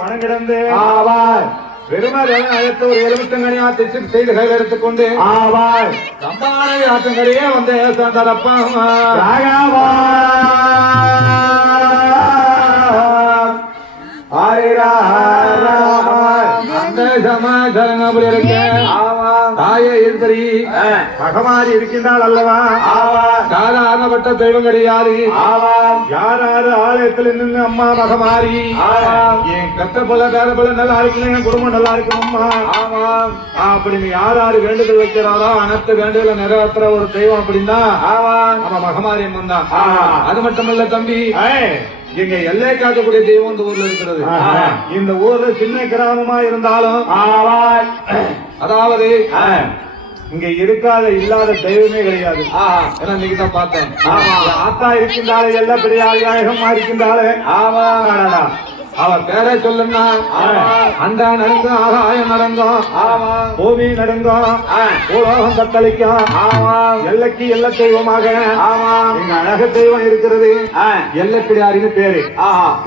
வணங்கிடந்து ஆவார் பெருமதி ஒரு எலுமிச்சங்கனியா திச்சு செய்து கையில் எடுத்துக்கொண்டு ஆவார் சம்பானை ஆற்றங்கரையே வந்து தரப்பம் தாயே இருக்கிறி மகமாரி இருக்கின்றாள் அல்லவா சாதாரணப்பட்ட தெய்வம் கிடையாது யாராரு ஆலயத்தில் நின்று அம்மா மகமாரி என் கத்த போல வேற போல நல்லா இருக்கணும் என் குடும்பம் நல்லா இருக்கணும்மா அப்படின்னு யாராரு வேண்டுதல் வைக்கிறாரோ அனைத்து வேண்டுதலை நிறைவேற்ற ஒரு தெய்வம் அப்படின்னா நம்ம மகமாரி அம்மன் தான். அது மட்டுமல்ல தம்பி, எங்க எல்லை காக்கக்கூடிய தெய்வம் இந்த ஊர்ல இருக்கிறது. இந்த ஊர்ல சின்ன கிராமமா இருந்தாலும் அதாவது இங்க இருக்காத இல்லாத தெய்வமே கிடையாது. ஏன்னா இன்னைக்கு தான் பார்த்தேன். ஆத்தா இருக்கின்றாலே எல்லாம் பெரிய ஆயுதமா இருக்கின்றாலே அவ பேரை சொல்லுன்னா அண்டா நடுங்கும் ஆகாயம் நடங்கும் பூமி நடுங்கும் பூலோகம் தத்தளிக்கும் எல்லைக்கு எல்ல தெய்வமாக எங்க அழக தெய்வம் இருக்கிறது. எல்லப்பிடாரின்னு பேரு.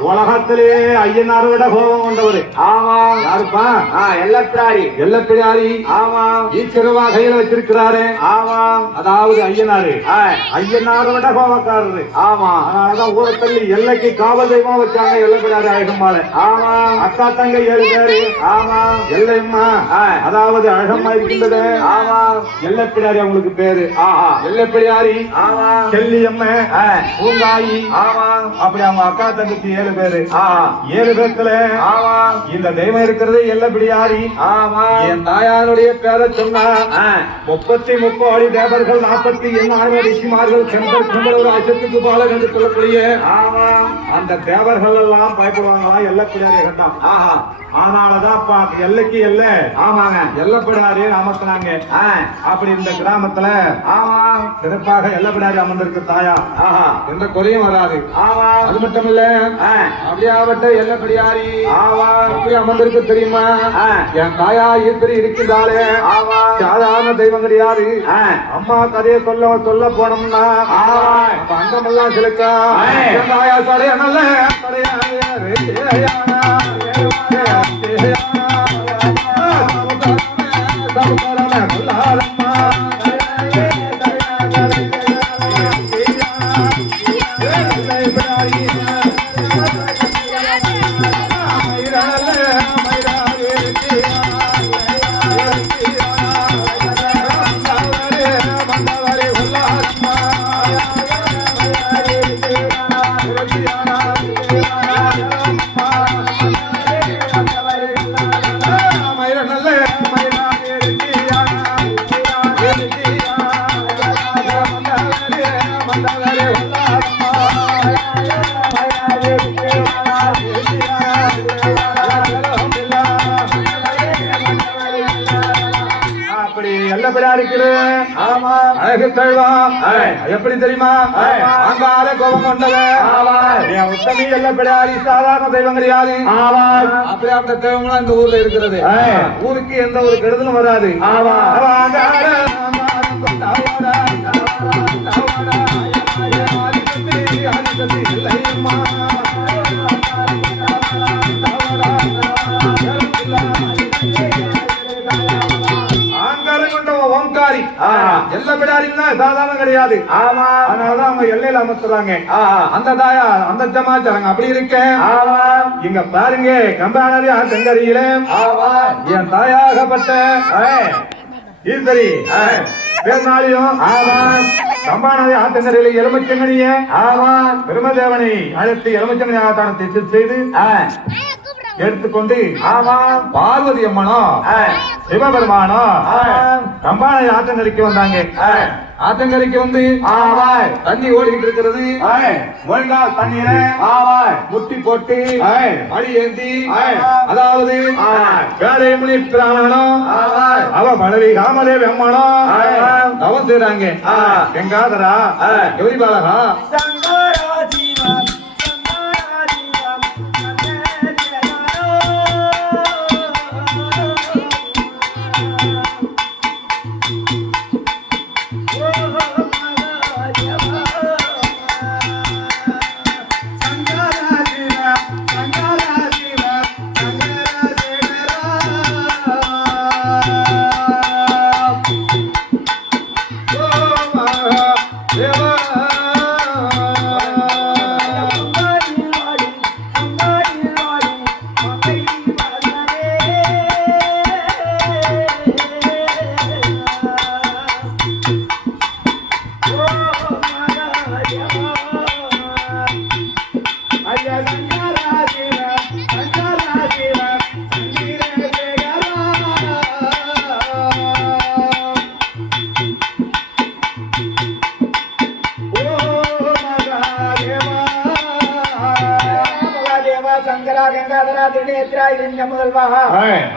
உலகத்திலேயே ஐயனாரை விட கோபம் கொண்டவரு யாருப்பா? எல்லப்பிடாரி. எல்லப்பிடாரி ஈச்சிறுவா கையில வச்சிருக்கிறாரு. அதாவது ஐயனாரு ஐயனாரை விட கோபக்காரரு. அதனாலதான் ஊரத்தள்ளி எல்லைக்கு காவல் தெய்வம் வச்சாங்க எல்லப்பிடாரி ஆயுதம். அக்கா தங்க 7 பேரு. எல்லையம்மா அதாவது அழகம்மா இருக்கின்றது. எல்லப்பிடாரி அவங்களுக்கு பேரு. எல்லப்பிடாரி செல்லியம்மா பூங்காயி அப்படி அவங்க அக்கா தங்கச்சி 7 பேரு. 7 பேத்துல இந்த தெய்வம் இருக்கிறது எல்லப்பிடாரி. என் தாயாருடைய பேரை சொன்னா 30 அடி தேவர்கள் 48 ரிஷிமார்கள் செம்பர் ஒரு அச்சத்துக்கு பால என்று சொல்லக்கூடிய அந்த தேவர்கள் எல்லாம் பயப்படுவாங்க எல்லப்பிடாரி கட்டம். அதனாலதான் எல்லைக்கு எல்ல எல்லப்பிடாரி அமர்த்தினாங்க. அப்படி இந்த கிராமத்துல சிறப்பாக எல்லப்பிடாரி அமர்ந்திருக்கு தாயா. எந்த குறையும் வராது. அது மட்டும் இல்ல அப்படியாவட்ட எல்லப்பிடாரி அப்படி அமர்ந்திருக்கு தெரியுமா? என் தாயா இப்படி இருக்கின்றாலே சாதாரண தெய்வம் கிடையாது. அம்மா கதையை சொல்ல போனோம்னா அங்கமெல்லாம் சிலுக்கா தாயா தடைய நல்ல எப்படி தெரியுமா? அங்கார கோபம் கொண்டவன் உத்தமி எல்லப்பிடாரி சாதாரண தெய்வம் கிடையாது. அப்படியாப்பட்ட தெய்வங்களும் இந்த ஊர்ல இருக்கிறது. ஊருக்கு எந்த ஒரு கெடுதலும் வராது. எல்லப்பிடாரின்னா சாதாரண கிடையாது. அதனாலதான் அவங்க எல்லையில அமர்த்துறாங்க. அந்த தாயா அந்த ஜமாச்சாரங்க அப்படி இருக்க இங்க பாருங்க கம்பானரி செங்கரியில என் தாயாகப்பட்ட ஈஸ்வரி பேர்நாளியும் கம்பானதி ஆத்தங்கரையில எலுமிச்சங்கனிய பெருமதேவனை அழைத்து எலுமிச்சங்கனி ஆத்தானத்தை செய்து எடுத்துக்கொண்டு பார்வதி அம்மனோ சிவபெருமானோ கம்பானை ஆத்தங்கரைக்கு வந்தாங்க. ஆத்தங்கரைக்கு வந்து தண்ணி ஓடிக்கிட்டு இருக்கிறது. முழங்கால் தண்ணீர முட்டி போட்டு அடி ஏந்தி அதாவது வேலைமொழி பிராமணனும் அவ மனைவி காமதேவி அம்மானோ தவம் செய்றாங்க. எங்காதரா கௌரி பாலகா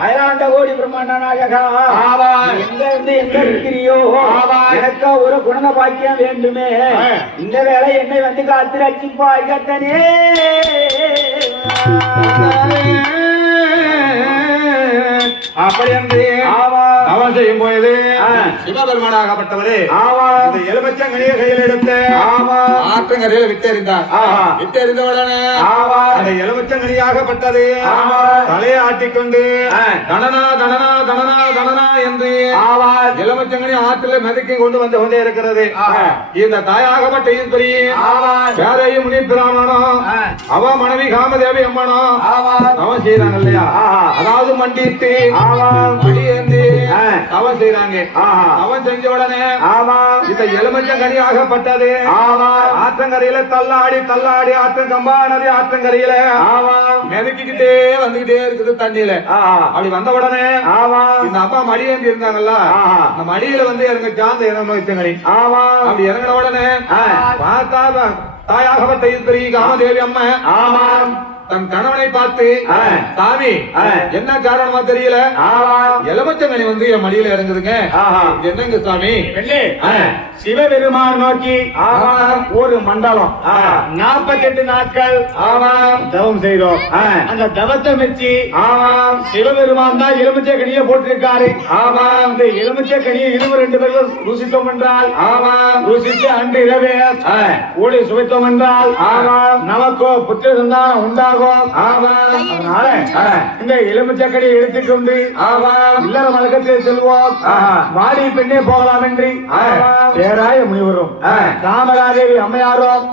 அயலாண்ட கோடி பிரம்மாண்ட நாயகா எங்க இருந்து எங்க இருக்கிறியோ எனக்கு ஒரு குண பாக்கியம் வேண்டுமே. இந்த வேலை என்னை வந்து காத்து ரட்சிப்பாய் கத்தனே. அப்படி என்று அவன் செய்யும் போது சிவபெருமானாகப்பட்டவரே இந்த எலுமிச்சங்கனியை கையில் எடுத்து ஆற்றங்கரையில் விட்டெறிந்தார். விட்டெறிந்தவுடனே அந்த எலுமிச்சங்கனியாகப்பட்டது தலையை ஆட்டிக்கொண்டு தனனா தனனா தனனா தனனா என்று எலுமிச்சங்கனி ஆற்றில் மிதக்கி கொண்டு வந்து கொண்டே இருக்கிறது. இந்த தாயாகப்பட்ட ஈஸ்வரி யாரையும் முனி பிராமணனும் அவ மனைவி காமதேவி அம்மனும் அவன் செய்யறாங்க இல்லையா, அதாவது மண்டிட்டு மடியேந்தி அவன் செய்யறாங்க. அவன் செஞ்ச உடனே இந்த எலுமிச்சங்கனி ஆகப்பட்டது ஆற்றங்கரையில தள்ளாடி தள்ளாடி ஆற்றங்கம்பா நதி ஆற்றங்கரையில மிதக்கிக்கிட்டே வந்துகிட்டே இருக்குது தண்ணியில. அப்படி வந்த உடனே இந்த அப்பா மடியேந்தி இருந்தாங்கல்ல, அந்த மடியில வந்து இறங்க சாந்த எலுமிச்சங்கனி அப்படி இறங்கின உடனே பார்த்தா தாயாகப்பட்ட ஈஸ்வரி காமதேவி அம்மா தன் கணவனை பார்த்து சாமி என்ன காரணமா தெரியல, எலுமிச்சங்கனி வந்து என் மடியில இறங்குதுங்க, என்னங்க சாமி? சிவபெருமான் நோக்கி ஒரு மண்டலம் 48 நாட்கள் தவம் செய்தோம். அந்த தவத்தை மெச்சி சிவபெருமான் தான் எலுமிச்சை கனியை போட்டிருக்காரு. இந்த எலுமிச்சை கனியை 22 பேர்கள் ருசித்தோம் என்றால் ருசித்து அன்று இரவே கூடி சுவைத்தோம் என்றால் நமக்கு புத்திர சந்தானம் உண்டாகும். அதனால இந்த எலுமிச்சை கனியை எடுத்துக்கொண்டு இல்லற மலக்கத்தில் செல்வோம், வாடி பெண்ணே போகலாம் என்று பேராய முனிவரும் காமராதேவி அம்மையாரும்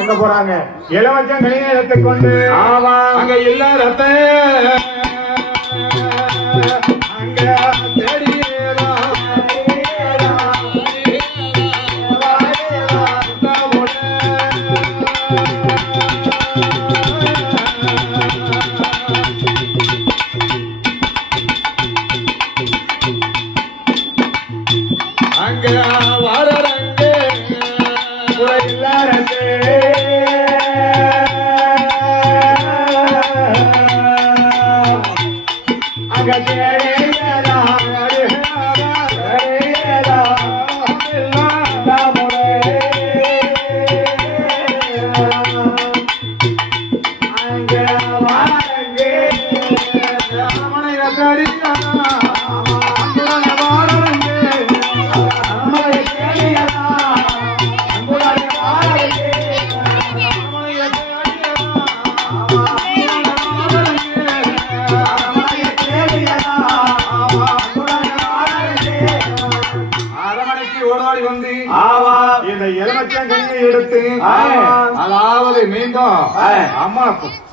எங்க போறாங்க? எலுமிச்சங்கனியை எடுத்துக்கொண்டு அங்க இல்லறத்தை அங்க எடுத்து அதாவது மீண்டும் அம்மா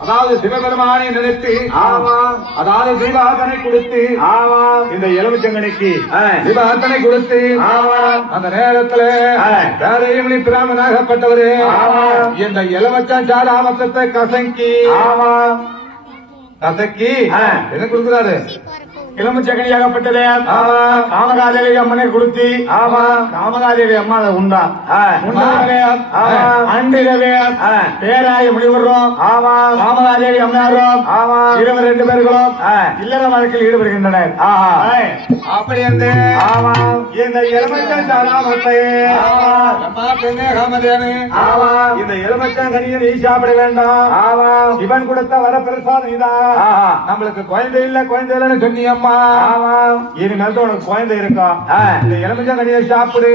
அதாவது சிவபெருமானை நினைத்து அதாவது தீபார்த்தனை கொடுத்து இந்த எலுமிச்சங்கனிக்கு தீபார்த்தனை கொடுத்து அந்த நேரத்துல வேறையும் பிராமணாகப்பட்டவரு இந்த எலுமிச்சம் சாராமத்தை கசங்கி என்ன கொடுக்கிறாரு? எலுமிச்சங்கனியாகப்பட்டது காமகாதேவி அம்மனை கொடுத்து காமகாதேவி அம்மா அதை உண்டா அன்றிரவே பேராய முனிவரும் காமகாதேவி அம்மையாரும் 22 பேர்களும் இல்லற வழக்கில் ஈடுபடுகின்றனர். அப்படி என்று ஆமாம் இந்த எலுமிச்சம் சாராமத்தை அம்மா பெண்ணே காமதேனு இந்த எலுமிச்சம் கனியை நீ சாப்பிட வேண்டாம். ஆமாம் சிவன் கொடுத்த வரப்பிரசாதம் இதான். நம்மளுக்கு குழந்தை இல்லைன்னு சொன்னியம்மா. இனிமேல் உனக்கு குழந்தை இருக்கா? இந்த எலுமிச்சம் கனியை சாப்பிடு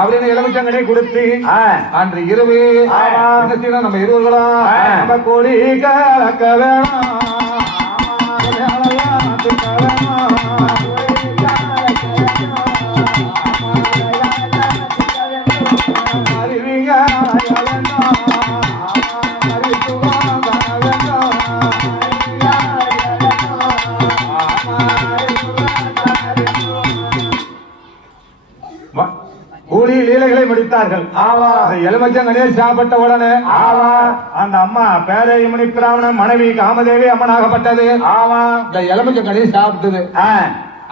அப்படின்னு எலுமிச்சம் கனியை கொடுத்து அன்று இரவு என்ன செய்யணும்? நம்ம இருவர்களும் நம்ம கோழி கலக்க வேணும். கூடி லீலைகளை முடித்தார்கள். எலுமிச்சங்கனியை சாப்பிட்ட உடனே அந்த அம்மா பேரையமணி பிராமணன் மனைவி காமதேவி அம்மனாகப்பட்டது. இந்த எலுமிச்சங்கனியை சாப்பிட்டது.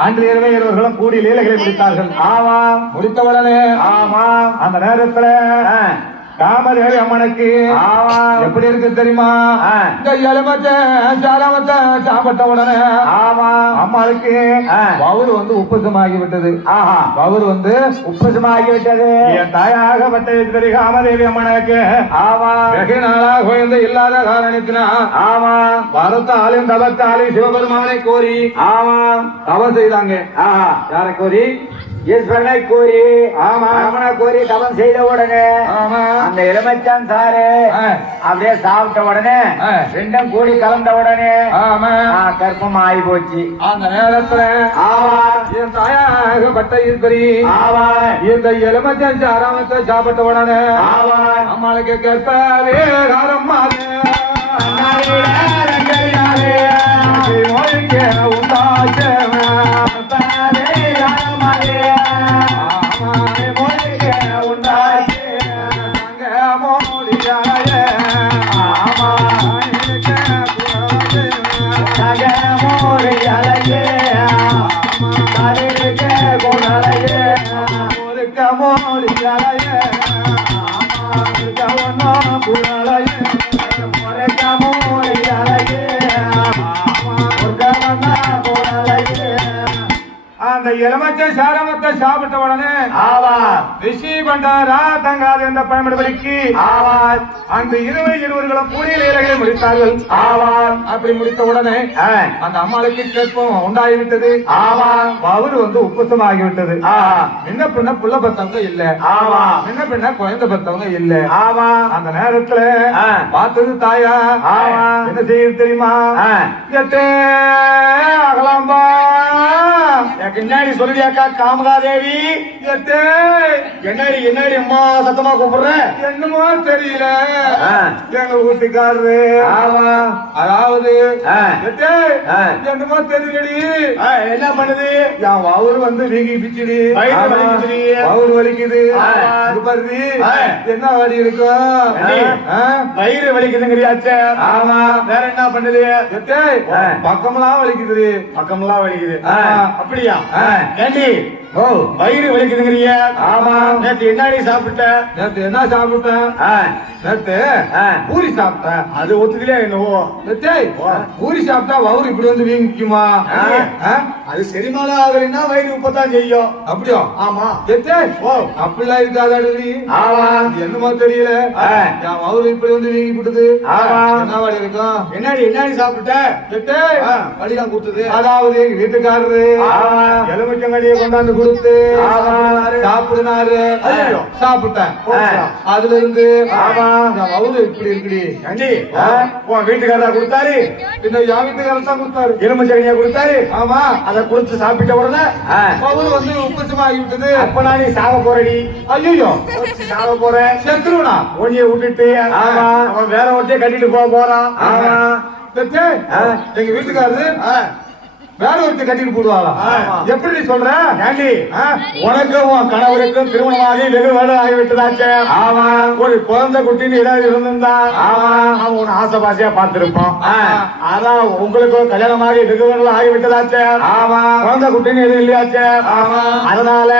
அன்று இரவே இருவர்களும் கூடி லீலைகளை முடித்தார்கள். முடித்தவுடனே அந்த நேரத்துல காமதேவி அம்மனுக்கு எப்படி இருக்கு தெரியுமா? இந்த எலுமிச்சை சாராமத்தை சாப்பிட்ட உடனே அம்மாளுக்கு பவுர் வந்து உப்புசமாகி விட்டது. பவுர் வந்து உப்புசமாகி விட்டது. என் தாயாகப்பட்ட காமதேவி அம்மனுக்கு வெகு நாளாக குழந்தை இல்லாத காரணத்தினா வரத்தாலும் தவத்தாலும் சிவபெருமானை கோரி தவம் செய்தாங்க. யாரை கோரி? ஈஸ்வரனை கோரி ராமனை கோரி தவம் செய்த உடனே அந்த எலுமிச்சம் சாறு அப்படியே சாப்பிட்ட உடனே ரெண்டும் கூடி கலந்த உடனே கற்பம் ஆகி போச்சு. அந்த நேரத்துல என் தாயாகப்பட்ட ஈஸ்வரி இந்த எலுமிச்சம் சாராமத்தை சாப்பிட்ட உடனே அம்மாளுக்கு கற்பவே காரம்மா அந்த எலுமிச்சை சாரமத்தை சாப்பிட்ட உடனே ரிஷி பண்டாரா தங்காது என்ற பயன்படுபடிக்கு அந்த இருவர்களும் கூடிய லீலைகளை முடித்தார்கள். அப்படி முடித்த உடனே அந்த அம்மாளுக்கு கேட்போம் உண்டாகிவிட்டது. அவரு வந்து உப்புசமாகிவிட்டது. என்ன பின்ன புள்ள பத்தவங்க இல்ல, என்ன பின்ன குழந்தை பத்தவங்க இல்ல. அந்த நேரத்துல பார்த்தது தாயா என்ன செய்யுது தெரியுமா? அகலாம்பா என்னடி சொல்லுவியாக்கா காமகாதேவி? என்னடி அம்மா சத்தமா கூப்பிடுற? என்னமோ தெரியல எங்க வீட்டுக்காரரு. அதாவது என்னமோ தெரியலடி. என்ன பண்ணுது? அவரு வந்து வீங்கி பிச்சுடி அவரு வலிக்குது. என்ன வலி இருக்கும்? வயிறு வலிக்குதுங்கிறியாச்சே. ஆமா வேற என்ன பண்ணுது? பக்கமெல்லாம் வலிக்குது. பக்கமெல்லாம் வலிக்குது. அப்படியா? ஏண்டி வயிறு வலிக்குதுங்கிறிய? ஆமா. நேத்து என்னடி சாப்பிட்ட? நேத்து என்ன சாப்பிட்டேன்? நேத்து பூரி சாப்பிட்டேன். அது ஒத்துக்கலையா என்னவோ? பூரி சாப்பிட்டா வயிறு இப்படி வந்து வீங்கிக்குமா? அது செரிமானம் ஆகலைன்னா வயிறு உப்பத்தான் செய்யும். அப்படியா? ஆமா. அப்படிலாம் இருக்காது. என்னமோ தெரியல என் வயிறு இப்படி வந்து வீங்கி விடுது. என்ன வழி இருக்கும்? என்னடி சாப்பிட்ட? வழிதான் கொடுத்தது. அதாவது எங்க வீட்டுக்காரரு எலுமிச்சங்கடியை கொண்டாந்து கொடுத்து சாப்பிடுனாரு. சாப்பிட்டேன். அதுல இருந்து வவுறு இப்படி இருக்குடி. உன் வீட்டுக்காரா கொடுத்தாரு? பின்ன என் வீட்டுக்காரர் தான் கொடுத்தாரு. எலுமிச்சங்கடியா கொடுத்தாரு? ஆமா. அதை கொடுத்து சாப்பிட்ட உடனே வவுறு வந்து உப்புச்சமாகி விட்டது. அப்ப நீ சாக போறடி. ஐயோ சாக போற? செத்துருவனா? ஒன்னிய விட்டுட்டு அவன் வேற ஒருத்தைய கட்டிட்டு போறான். எங்க வீட்டுக்காரரு வேற ஒருத்தர் கட்டிட்டு போடுவாளா? எப்படி சொல்ற? உனக்கும் உன் கணவருக்கும் திருமணமாகி வெகு வேலை ஆகிவிட்டதாச்சே. ஒரு குழந்தை குட்டின்னு ஏதாவது இருந்திருந்தா அவன் உன் ஆசை பாசையா பார்த்திருப்பான். அதான் உங்களுக்கும் கல்யாணமாகி வெகு வேலை ஆகிவிட்டதாச்சே. குழந்தை குட்டின்னு எதுவும் இல்லையாச்சே. அதனால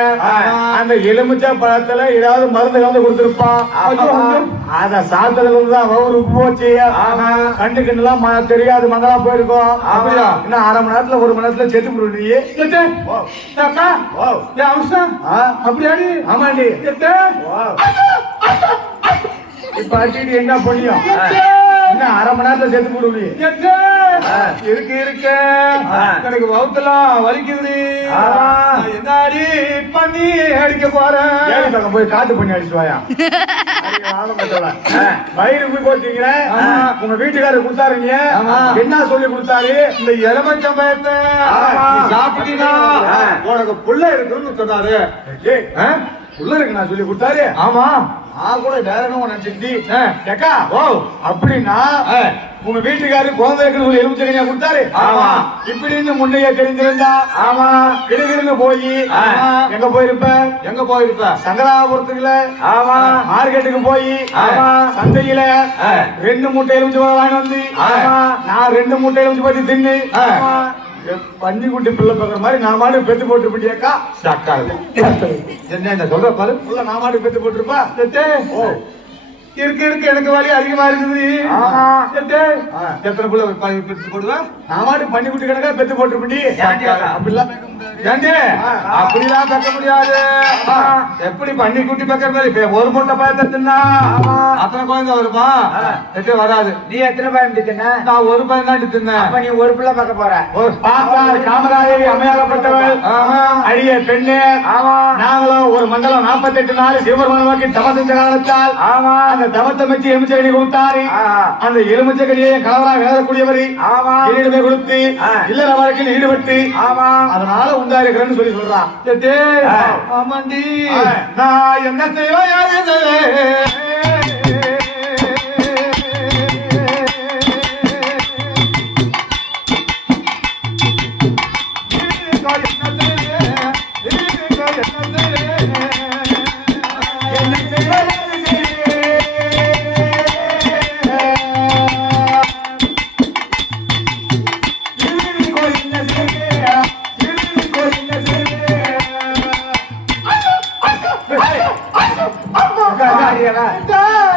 அந்த எலுமிச்சை பழத்துல ஏதாவது மருந்து கலந்து கொடுத்திருப்பான். அத சாப்பிட்டதுல இருந்துதான் வயிறு உப்பு போச்சு. கண்டு கண்டுலாம் தெரியாது மங்களா போயிருக்கோம். இன்னும் அரை மணி நேரத்துல ஒரு மணி நேரத்துல செத்து போடுவீங்க. அக்கா ஏன் அவசரம் அப்படியாடி? ஆமாண்டி. எட்டு இப்ப அடிச்சுட்டு என்ன பண்ணியும் இன்னும் அரை மணி நேரத்துல செத்து போடுவீங்க. இருக்கு எனக்கு வகுத்தெல்லாம் வலிக்குது. என்னாடி பண்ணி அடிக்க போறேன். போய் காட்டு பண்ணி அடிச்சு வாயா. வயிறு போய் போட்டீங்க. உங்க வீட்டுக்காரர் கொடுத்தாருங்க. என்ன சொல்லி கொடுத்தாரு? இந்த எலுமிச்சம்பழத்தை சாப்பிட்டீங்கன்னா உனக்கு புள்ள இருக்குன்னு சொன்னாரு. உள்ள இருக்கு நான் சொல்லி கொடுத்தாரு. ஆமா நான் கூட வேற என்ன நினைச்சிருக்கா? ஓ அப்படின்னா உங்க வீட்டுக்காரு குழந்தை இருக்குன்னு சொல்லி எலுமிச்சக்கனியா கொடுத்தாரு. ஆமா. இப்படின்னு முன்னையே தெரிஞ்சிருந்தா ஆமா கிடுகிடுன்னு போய் எங்க போயிருப்ப? சங்கராபுரத்துக்குல. ஆமா. மார்க்கெட்டுக்கு போய் ஆமா சந்தையில 2 மூட்டை எலுமிச்சை வாங்கி வந்து நான் 2 மூட்டை எலுமிச்சை பத்தி தின்னு பன்னிக்குட்டி பிள்ளை பார்க்குற மாதிரி நான் மாடு பெத்து போட்டுருப்பேன்டியாக்கா. என்ன சொல்ற பாரு. நான் மாடு பெத்து போட்டுருப்பா. இருக்கு எனக்கு வலி அதிகமா இருக்குது. எத்தனை புள்ள பெத்து போடுவேன்? நான் மாடு பன்னிக்குட்டி கணக்கா பெத்து போட்டுருப்பேன்டி. அப்படிலாம் அப்படிலாம் பெக்க முடியாது. எப்படி பண்ணி குட்டி பெக்கிற மாதிரி இப்ப ஒரு மூட்டை பயத்தை தின்னா அத்தனை குழந்தை வருமா? வராது. நீ எத்தனை பயம் தின்ன? நான் ஒரு பயம் தான் தின்னேன். நீ ஒரு பிள்ளை பார்க்க போற. காமராஜரி அமையாகப்பட்டவள் அடிய பெண்ணு. நாங்களும் ஒரு மண்டலம் 48 நாள் சிவபெருமான் நோக்கி தவம் செஞ்ச காலத்தால் அந்த தவத்தை வச்சு எலுமிச்சக்கனி கொடுத்தாரு. அந்த எலுமிச்சக்கனியை கணவராக எழுதக்கூடியவர் என்னிடமே கொடுத்து இல்லற வாழ்க்கையில் ஈடுபட்டு அதனால உண்டாயிருக்கிறேன்னு சொல்லி சொல்றான். ஆமாண்டி நான் என்ன செய்வேன்?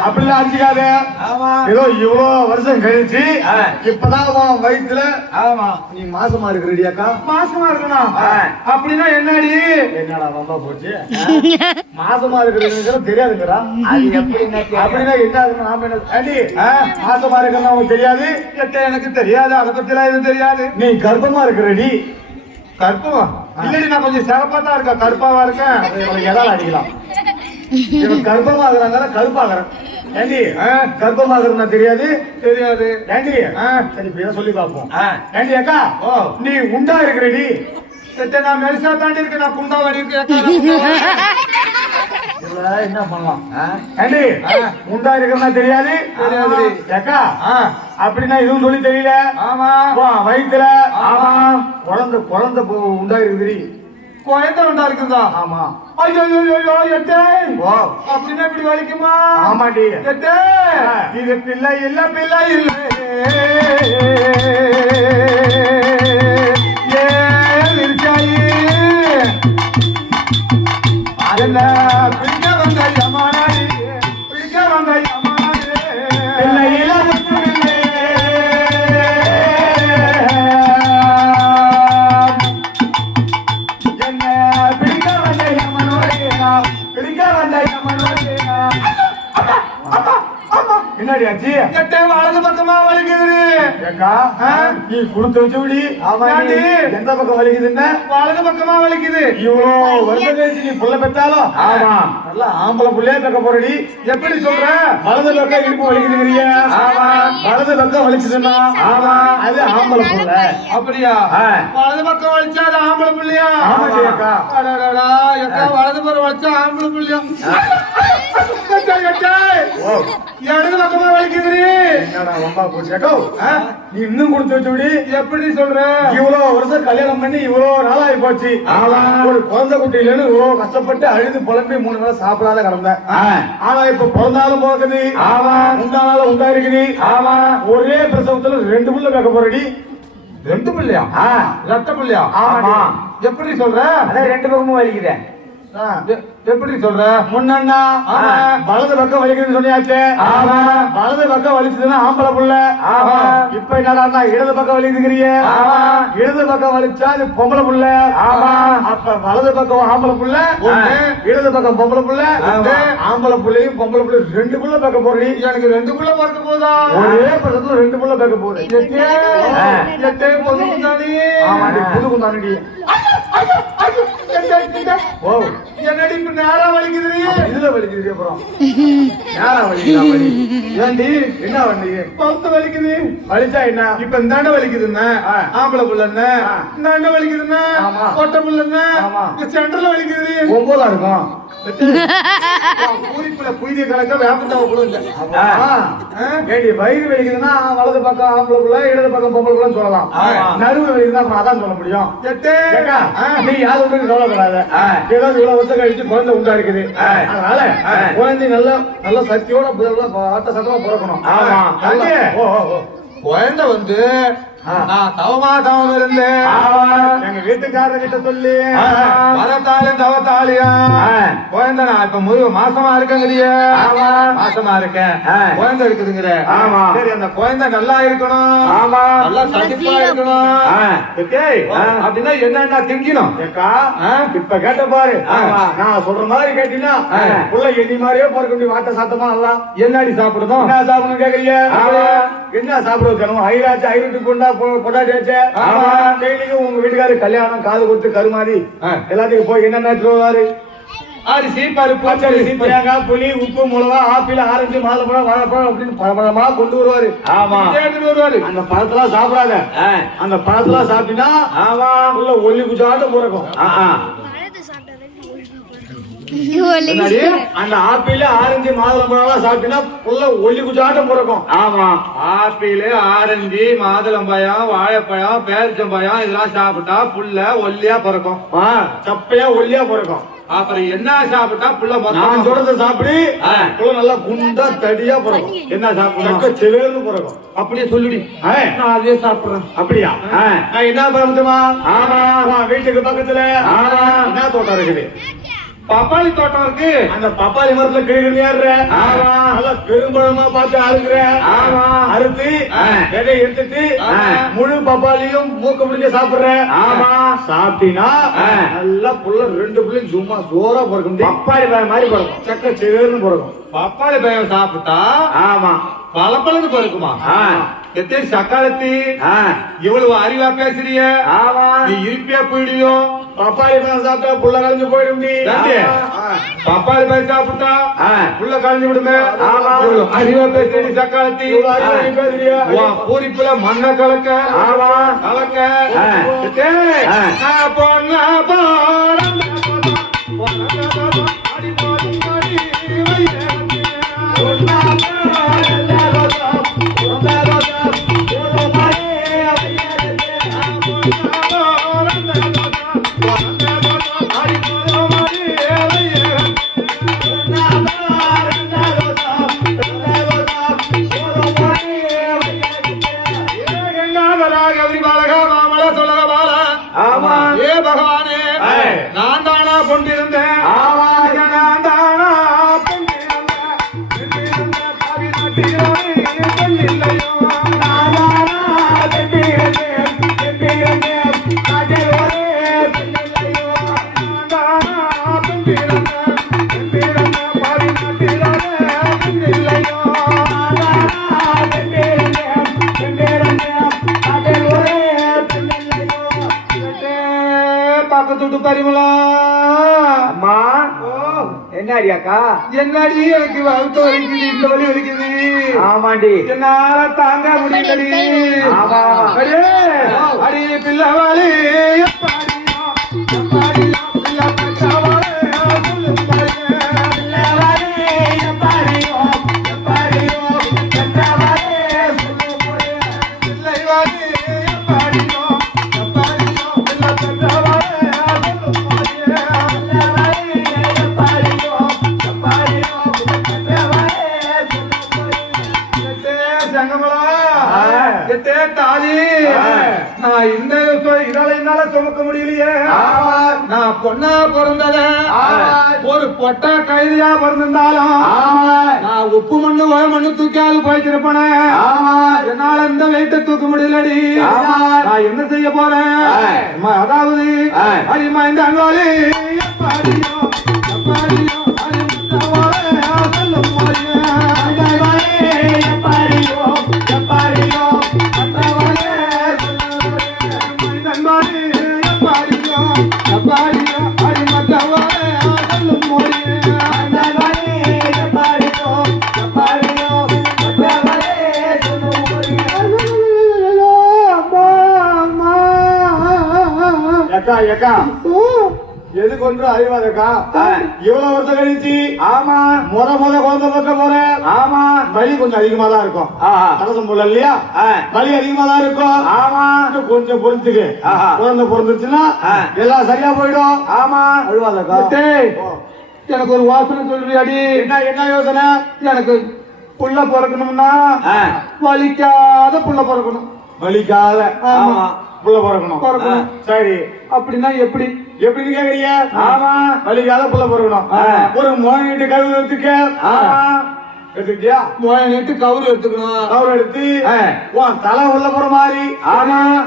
அப்படிலாம் அடிச்சுக்காத. ஏதோ இவ்வளவு வருஷம் கழிச்சு இப்பதான் வயிற்றுல நீ மாசமா இருக்கு ரெடியாக்கா? மாசமா இருக்கணும் அப்படின்னா என்னடி? என்னடா ரொம்ப போச்சு. மாசமா இருக்கிறது தெரியாதுங்கிறா. அப்படின்னா என்ன நாம என்ன மாசமா இருக்கிறது உனக்கு தெரியாது? எனக்கு தெரியாது. அதை பத்தி எல்லாம் எதுவும் தெரியாது. நீ கர்ப்பமா இருக்கிறடி. கற்பமா இல்லடி, நான் கொஞ்சம் சிறப்பா தான் இருக்கேன். கருப்பாவா இருக்கேன். எதால அடிக்கலாம்? கர்ப்பமாகறாங்க கருப்பாகிறேன். ஏண்டி கர்ப்பமாகறா தெரியாது? தெரியாது. ஏண்டி சரி இப்ப சொல்லி பார்ப்போம். ஏண்டி அக்கா நீ உண்டா இருக்கிறடி? நான் மெரிசா தாண்டி இருக்கேன். நான் குண்டா வடி இருக்கேன். என்ன பண்ணலாம்? ஏண்டி உண்டா இருக்கிறதா தெரியாது? அக்கா அப்படின்னா இதுவும் சொல்லி தெரியல. ஆமா வயிற்றுல குழந்தை உண்டா இருக்குதுடி. குழந்தை உண்டா இருக்குதா? ஆமா. ஐயோ அப்படின்னா இப்படி வலிக்குமா? ஆமாடி. இது பிள்ளை இல்ல பிள்ளை இல்ல இருக்காயி அதென்ன பிடிக்க வந்த யமானாடி பிடிக்க வந்த யமானாடி பிள்ளை இல்ல என்னடி ஆச்சு? வலது பக்கமா வலிக்குது. நீ கொடுத்து வச்சு விடி. எந்த பக்கம் வலிக்குதுன்னா வலது பக்கமா வலிக்குது. இவ்வளவு வருஷம் கழிச்சு நீ புள்ள பெற்றாலும் நல்லா ஆம்பளை புள்ளையே பெக்க போறடி. எப்படி சொல்ற? வலது பக்கம் இடுப்பு வலிக்குதுங்கிறிய. வலது பக்கம் வலிக்குதுன்னா அது ஆம்பளை புள்ள. அப்படியா? வலது பக்கம் வலிச்சா அது ஆம்பளை புள்ளையா? ஆமாடி அக்கா. எக்கா வலது பக்கம் வலிச்சா ஆம்பளை புள்ளையா? இடது பக்கமா வலிக்குது. என்னடா ரொம்ப போச்சு. நீ இன்னும் கொடுத்து வச்சு விடி. எப்படி சொல்ற? இவ்வளவு வருஷம் கல்யாணம் பண்ணி இவ்வளவு நாளாகி போச்சு. ஒரு குழந்தை குட்டி இல்லைன்னு இவ்வளவு கஷ்டப்பட்டு அழுது புலம்பி 3 நாள் சாப்பிடாத கிடந்தேன். ஆனா இப்ப பிறந்தாலும் போகுது. உண்டானாலும் உண்டா இருக்குது. ஒரே பிரசவத்துல 2 புள்ள கேட்க போறடி. 2 பிள்ளையா? ரத்த பிள்ளையா? ஆமா. எப்படி சொல்ற? 2 பக்கமும் வலிக்குது. எப்படி சொல்ற? முன்னா ஆமா. வலது பக்கம் வலிக்குதுன்னு சொன்னியாச்சே. ஆமா. வலது பக்கம் வலிச்சதுன்னா ஆம்பளை புள்ள. ஆமா. இப்ப என்னடா இடது பக்கம் வலிக்குதுங்கிறிய? ஆமா. இடது பக்கம் வலிச்சா அது பொம்பளை புள்ள. ஆமா. அப்ப வலது பக்கம் ஆம்பளை புள்ள ஒண்ணு, இடது பக்கம் பொம்பளை புள்ள ஆமா. ஆம்பளை புள்ளையும் பொம்பளை புள்ள ரெண்டு புள்ள பார்க்க போறீ. எனக்கு 2 புள்ள பிறக்க போதா? ஒரே படத்துல ரெண்டு புள்ள பார்க்க போகுது. எட்டே போதும் தானே. புது குந்தானடி. ஓ என்னடி இப்ப நேரா வலிக்குது? இதுல வலிக்குது. அப்புறம் யாரா வலிக்குதா? வலி ஏண்டி என்ன வண்டி பௌத்த வலிக்குது. வலிச்சா என்ன? இப்ப இந்தாண்ட வலிக்குதுன்னா ஆம்பளை புள்ளன்னு, இந்தாண்ட வலிக்குதுன்னா ஆமா. பொட்டை புள்ளன்னு, ஆமா. இந்த சென்டர்ல வலிக்குது. 9 இருக்கும். பூரிப்புல குயிலிய கலக்க வேப்பந்தாவ புழுங்க. ஏண்டி வயிறு வலிக்குதுன்னா வலது பக்கம் ஆம்பளை புள்ள, இடது பக்கம் பொம்பளை புள்ளன்னு சொல்லலாம். ஆமா. நடுவு வலிக்குதுன்னா அப்புறம் அதான் சொல்ல முடியும். எட்டே. ஏக்கா, நீ யாரு ஒன்றும் கவலைப்படாத. ஏதாவது இவ்வளவு வருஷம் கழிச்சு குழந்தை உண்டா இருக்குது. அதனால குழந்தை நல்ல சக்தியோட ஆட்ட சட்டமா பிறக்கணும். ஆமா. தம்பி, ஓ ஓ ஓ குழந்தை வந்து நான் தவம் இருந்தேன். எங்க வீட்டுக்காரர்கிட்ட சொல்லி வரத்தாலும் தவத்தாலியா குழந்தை நான் இப்ப மாசமா இருக்கங்கிறிய. மாசமா இருக்கேன். குழந்தை இருக்குதுங்கிற. சரி, அந்த குழந்தை நல்லா இருக்கணும். நல்லா சதிப்பா இருக்கணும். அப்படின்னா என்னன்னா திங்கணும். ஏக்கா, இப்ப கேட்ட பாரு. நான் சொல்ற மாதிரி கேட்டீங்கன்னா புள்ள எண்ணி மாதிரியே போற வேண்டிய வாட்ட சாத்தமா நல்லா என்னடி சாப்பிடுதோம்? என்ன சாப்பிடணும் கேக்குறீங்க? என்ன சாப்பிடுவது தினமும் ஐராச்சு ஐரட்டு கொண்டா பொட்டாட்டியாச்சு. டெய்லிக்கும் உங்க வீட்டுக்காரரு கல்யாணம் காது கொடுத்து கருமாறி எல்லாத்துக்கும் போய் என்னென்ன எடுத்துருவாரு? அரிசி, பருப்பு, பச்சரிசி, தேங்காய், புளி, உப்பு, மிளகா, ஆப்பிள், ஆரஞ்சு, மாதுளம்பழம், வாழைப்பழம் அப்படின்னு பழமா கொண்டு வருவாரு. வருவாரு. அந்த பழத்தெல்லாம் சாப்பிடாத. அந்த பழத்தெல்லாம் சாப்பிட்டீங்கன்னா உள்ள ஒல்லி குச்சாட்டம் பிறக்கும். அந்த ஆப்பிள், ஆரஞ்சு, மாதுளம்பழம் சாப்பிட்டீங்கன்னா உள்ள ஒல்லி குச்சாட்டம் பிறக்கும். ஆப்பிள், ஆரஞ்சு, மாதுளம்பழம், வாழைப்பழம், பேரிச்சம்பழம் இதெல்லாம் சாப்பிட்டா புள்ள ஒல்லியா பிறக்கும். சப்பையா ஒல்லியா பிறக்கும். அப்புறம் என்ன சாப்பிட்டா புள்ள நான் சொல்றத சாப்பிடு புள்ள நல்லா குண்டா தடியா பிறக்கும். என்ன சாப்பிட செவேர்னு பிறக்கும். அப்படியே சொல்லுடி. நான் அதே சாப்பிடுறேன். அப்படியா? நான் என்ன பரமத்துமா? வீட்டுக்கு பக்கத்துல என்ன தோட்டம் இருக்குது? பப்பாளி தோட்டம் இருக்கு. அந்த பப்பாளி மரத்துல கிழங்கு ஏறுற. நல்லா பெரும்பழமா பார்த்து அறுக்குற. அறுத்து விதை எடுத்துட்டு முழு பப்பாளியும் மூக்க முடிஞ்ச சாப்பிடுற. சாப்பிட்டீங்கன்னா நல்லா புள்ள ரெண்டு புள்ளையும் சும்மா ஜோரா பிறக்கும். பப்பாளி பழம் மாதிரி பிறக்கும். சக்க செவேர்னு பிறக்கும். பப்பாளி பழம் சாப்பிட்டா பழப்பழன்னு பிறக்குமா? எத்தனை சக்காலத்தி இவ்வளவு அறிவா பேசுறிய? நீ இருப்பியா போயிடுவோம். பப்பாளி பழம் சாப்பிட்டா புள்ள கலைஞ்சு போயிடும். பப்பாளி பழம் சாப்பிட்டா புள்ள கலைஞ்சு விடுமே. அறிவா பேசுறீ சக்காலத்தி. பூரிப்புல மண்ண கலக்க கலக்க பொண்ண ஏ பகவானே, நான் தானா கொண்டிருந்தேன். நான் தானா பக்கத்துட்டு பரிமளா. அம்மா என்னடி அக்கா? என்னடி எனக்கு வகுத்து வலிக்குது, இந்த வலி வலிக்குது. ஆமாண்டி, என்னால தாங்க முடியலடி. ஆமா. அடி பிள்ளவாளி தாலி நான் இந்த இதால என்னால சுமக்க முடியலையே. நான் பொண்ணா பிறந்தத ஒரு பொட்ட கைதியா பிறந்திருந்தாலும் நான் உப்பு மண்ணு ஓய மண்ணு தூக்கியாவது போய்த்திருப்பேன். என்னால இந்த வெயிட்ட தூக்க முடியலடி. நான் என்ன செய்ய போறேன்? அதாவது அடிமா இந்த அங்காளி எப்பாடியோ எப்பாடியோ எதுக்கு ஒன்று அறிவாதக்கா இவ்வளவு வருஷம் கழிச்சு முத குழந்தை பார்க்க போறேன். வலி கொஞ்சம் அதிகமா தான் இருக்கும். அரசம் போல இல்லையா, வலி அதிகமா தான் இருக்கும். கொஞ்சம் பொறுத்துக்கு குழந்தை பிறந்துச்சுன்னா எல்லாம் சரியா போயிடும். அழுவாதக்கா. எனக்கு ஒரு வாசனை சொல்றியாடி? என்ன யோசனை? எனக்கு புள்ள பிறக்கணும்னா வலிக்காத புள்ள பிறக்கணும். வலிக்காத புள்ள பிறக்கணும். சரி, அப்படின்னா எப்படி எப்படின்னு கேக்குறீங்க? வலிக்காத புள்ள பிறக்கணும். ஒரு மோனிட்டு கழுவு எடுத்துக்க. எடுத்துக்கியா? மோனிட்டு கவுரு எடுத்துக்கணும். கவுரு எடுத்து உன் தலை உள்ள போற மாதிரி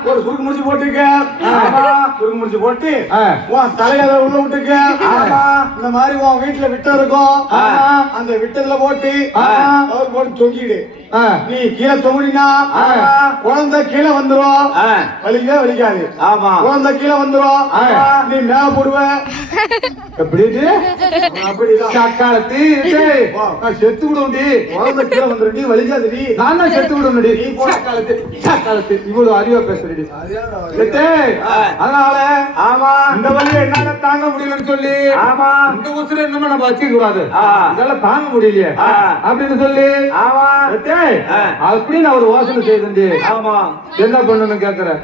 ஒரு சுருக்கு முடிச்சு போட்டுக்க. சுருக்கு முடிச்சு போட்டு உன் தலையில உள்ள விட்டுக்க. இந்த மாதிரி உன் வீட்டுல விட்டம் இருக்கும். அந்த விட்டத்துல போட்டு கவுரு போட்டு தொங்கிடு. நீ கீழே தொங்குனா குழந்தை கீழே வந்துரும். வலிக்கவே வலிக்காது. குழந்தை கீழே வந்துரும். நீ மேல போடுவ. எப்படி அப்படிதான் காலத்து செத்து விடுவோம். குழந்தை கீழே வந்துருடி, வலிக்காதுடி. நான் தான் செத்து விடுவோம். நீ போன காலத்து இவ்வளவு அறிவா பேசுறடி. அதனால இந்த வழியை என்னால தாங்க முடியலன்னு சொல்லி இந்த உசுர இன்னும் நம்ம வச்சுக்க கூடாது. இதெல்லாம் தாங்க முடியலையே அப்படின்னு சொல்லி அப்படி நான் ஒரு யோசனை செய்து என்ன பண்ணணும் கேக்குறேன்.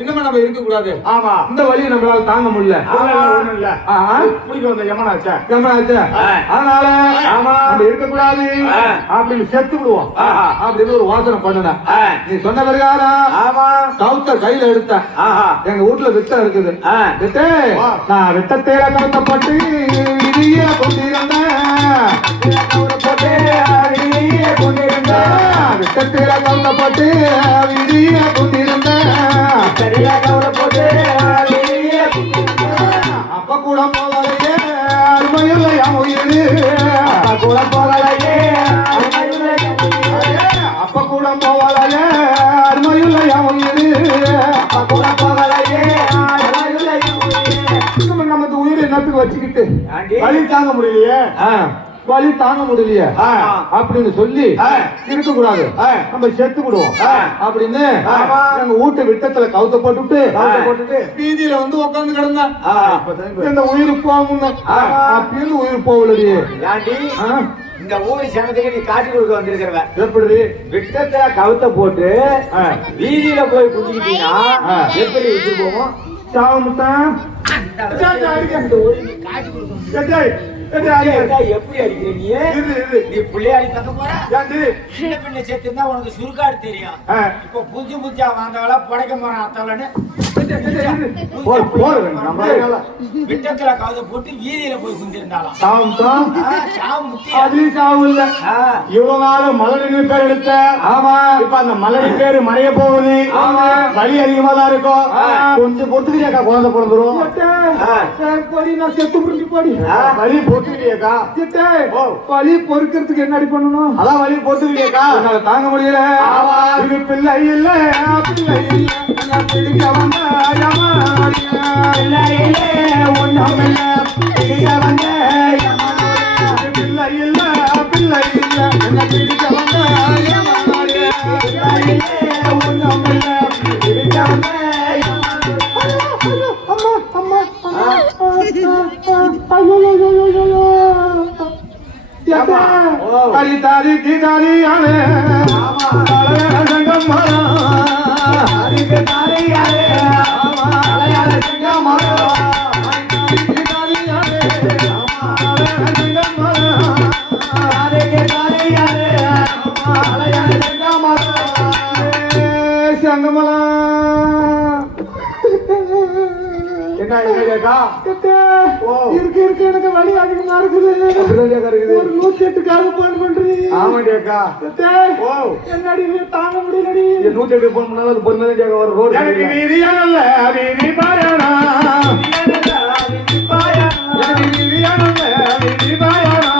இன்னும் நம்ம இருக்க கூடாது. இந்த வழியை நம்மளால தாங்க முடியல. அதனால நம்ம இருக்க கூடாது அப்படின்னு செத்து விடுவோம் அப்படின்னு ஒரு யோசனை பண்ணுனேன். நீ சொன்ன பிரகாரம் கவுத்த கையில எடுத்தேன். எங்க வீட்டுல விட்டம் இருக்குது. நான் விட்டத்தேல கவுத்தப்பட்டு விதிய கொண்டிருந்தேன். விட்டத்தேல கவுத்தப்பட்டு விதிய கொண்டிருந்தேன். அப்ப கூட போகலையே அருமையுள்ள உயிரு. அப்ப கூட போகலையே அப்ப கூட போகலையே அருமையுள்ள உயிரு. அப்ப கூட போகலையே நமக்கு உயிரை நட்டுக்கு வச்சுக்கிட்டு வலி தாங்க முடியலையே வலி தாங்க முடியலையே அப்படின்னு சொல்லி இருக்க கூடாது. நம்ம செத்து விடுவோம் அப்படின்னு எங்க வீட்டு விட்டத்துல கவுத்த போட்டுட்டு வீதியில வந்து உட்கார்ந்து கிடந்தேன். இந்த உயிர் போகணும் அப்படின்னு உயிர் போகலையே. இந்த ஊரி சனத்துக்கு நீ காட்டி கொடுக்க வந்திருக்கிறவ எப்படி விட்டத்துல கவுத்த போட்டு வீதியில போய் குடிக்கிட்டீங்கன்னா எப்படி விட்டு போவோம்? சாவமுத்தான் எப்படி அடிக்கிற நீ பிள்ளையாடி தக்க போற? சின்ன பிள்ளை சேர்த்துருந்தா உனக்கு சுருக்காடு தெரியும். இப்ப புதுசா வந்தவள புடைக்க போறான் அத்தவளன்னு விட்டத்துல கவுத போட்டு வீதியில போய் குந்திருந்தாலும் இவ்வளவு நாளும் மலரின் பேர் எடுத்த. இப்ப அந்த மலரின் பேரு மறைய போகுது. வலி அதிகமா தான் இருக்கும். கொஞ்சம் பொறுத்துக்கிறியாக்கா குழந்தை பிறந்துரும். வலி பொறுத்துக்கிறியாக்கா? வலி பொறுக்கிறதுக்கு என்ன பண்ணணும்? அதான் வலி பொறுத்துக்கிறியாக்கா? தாங்க முடியல. இது பிள்ளை இல்ல பிள்ளை இல்ல பிடிக்க வந்த ஒன்னும் இல்ல பிடிக்க வந்த பிள்ளை இல்ல பிள்ளை இல்ல என்ன பிடிக்க வந்த ஒன்னும் இல்ல பிடிக்க வந்த தாரி தாரி ஆனே சங்கம் என்ன என்னக்கா ஓ. இருக்கு எனக்கு வலி அதிகமா இருக்குது. அப்படிதான் இருக்குது. ஒரு 108க்காக போன் பண்றீங்க. ஆமாடியாக்கா ஓ என்னடி இது தாங்க முடியலடி. 108 போன் பண்ணாலும் அது பொறுமையா கேட்க வர ரோடு எனக்கு வீதியானல்ல வீதி பாயனா எனக்கு வீதியானல்ல வீதி பாயனா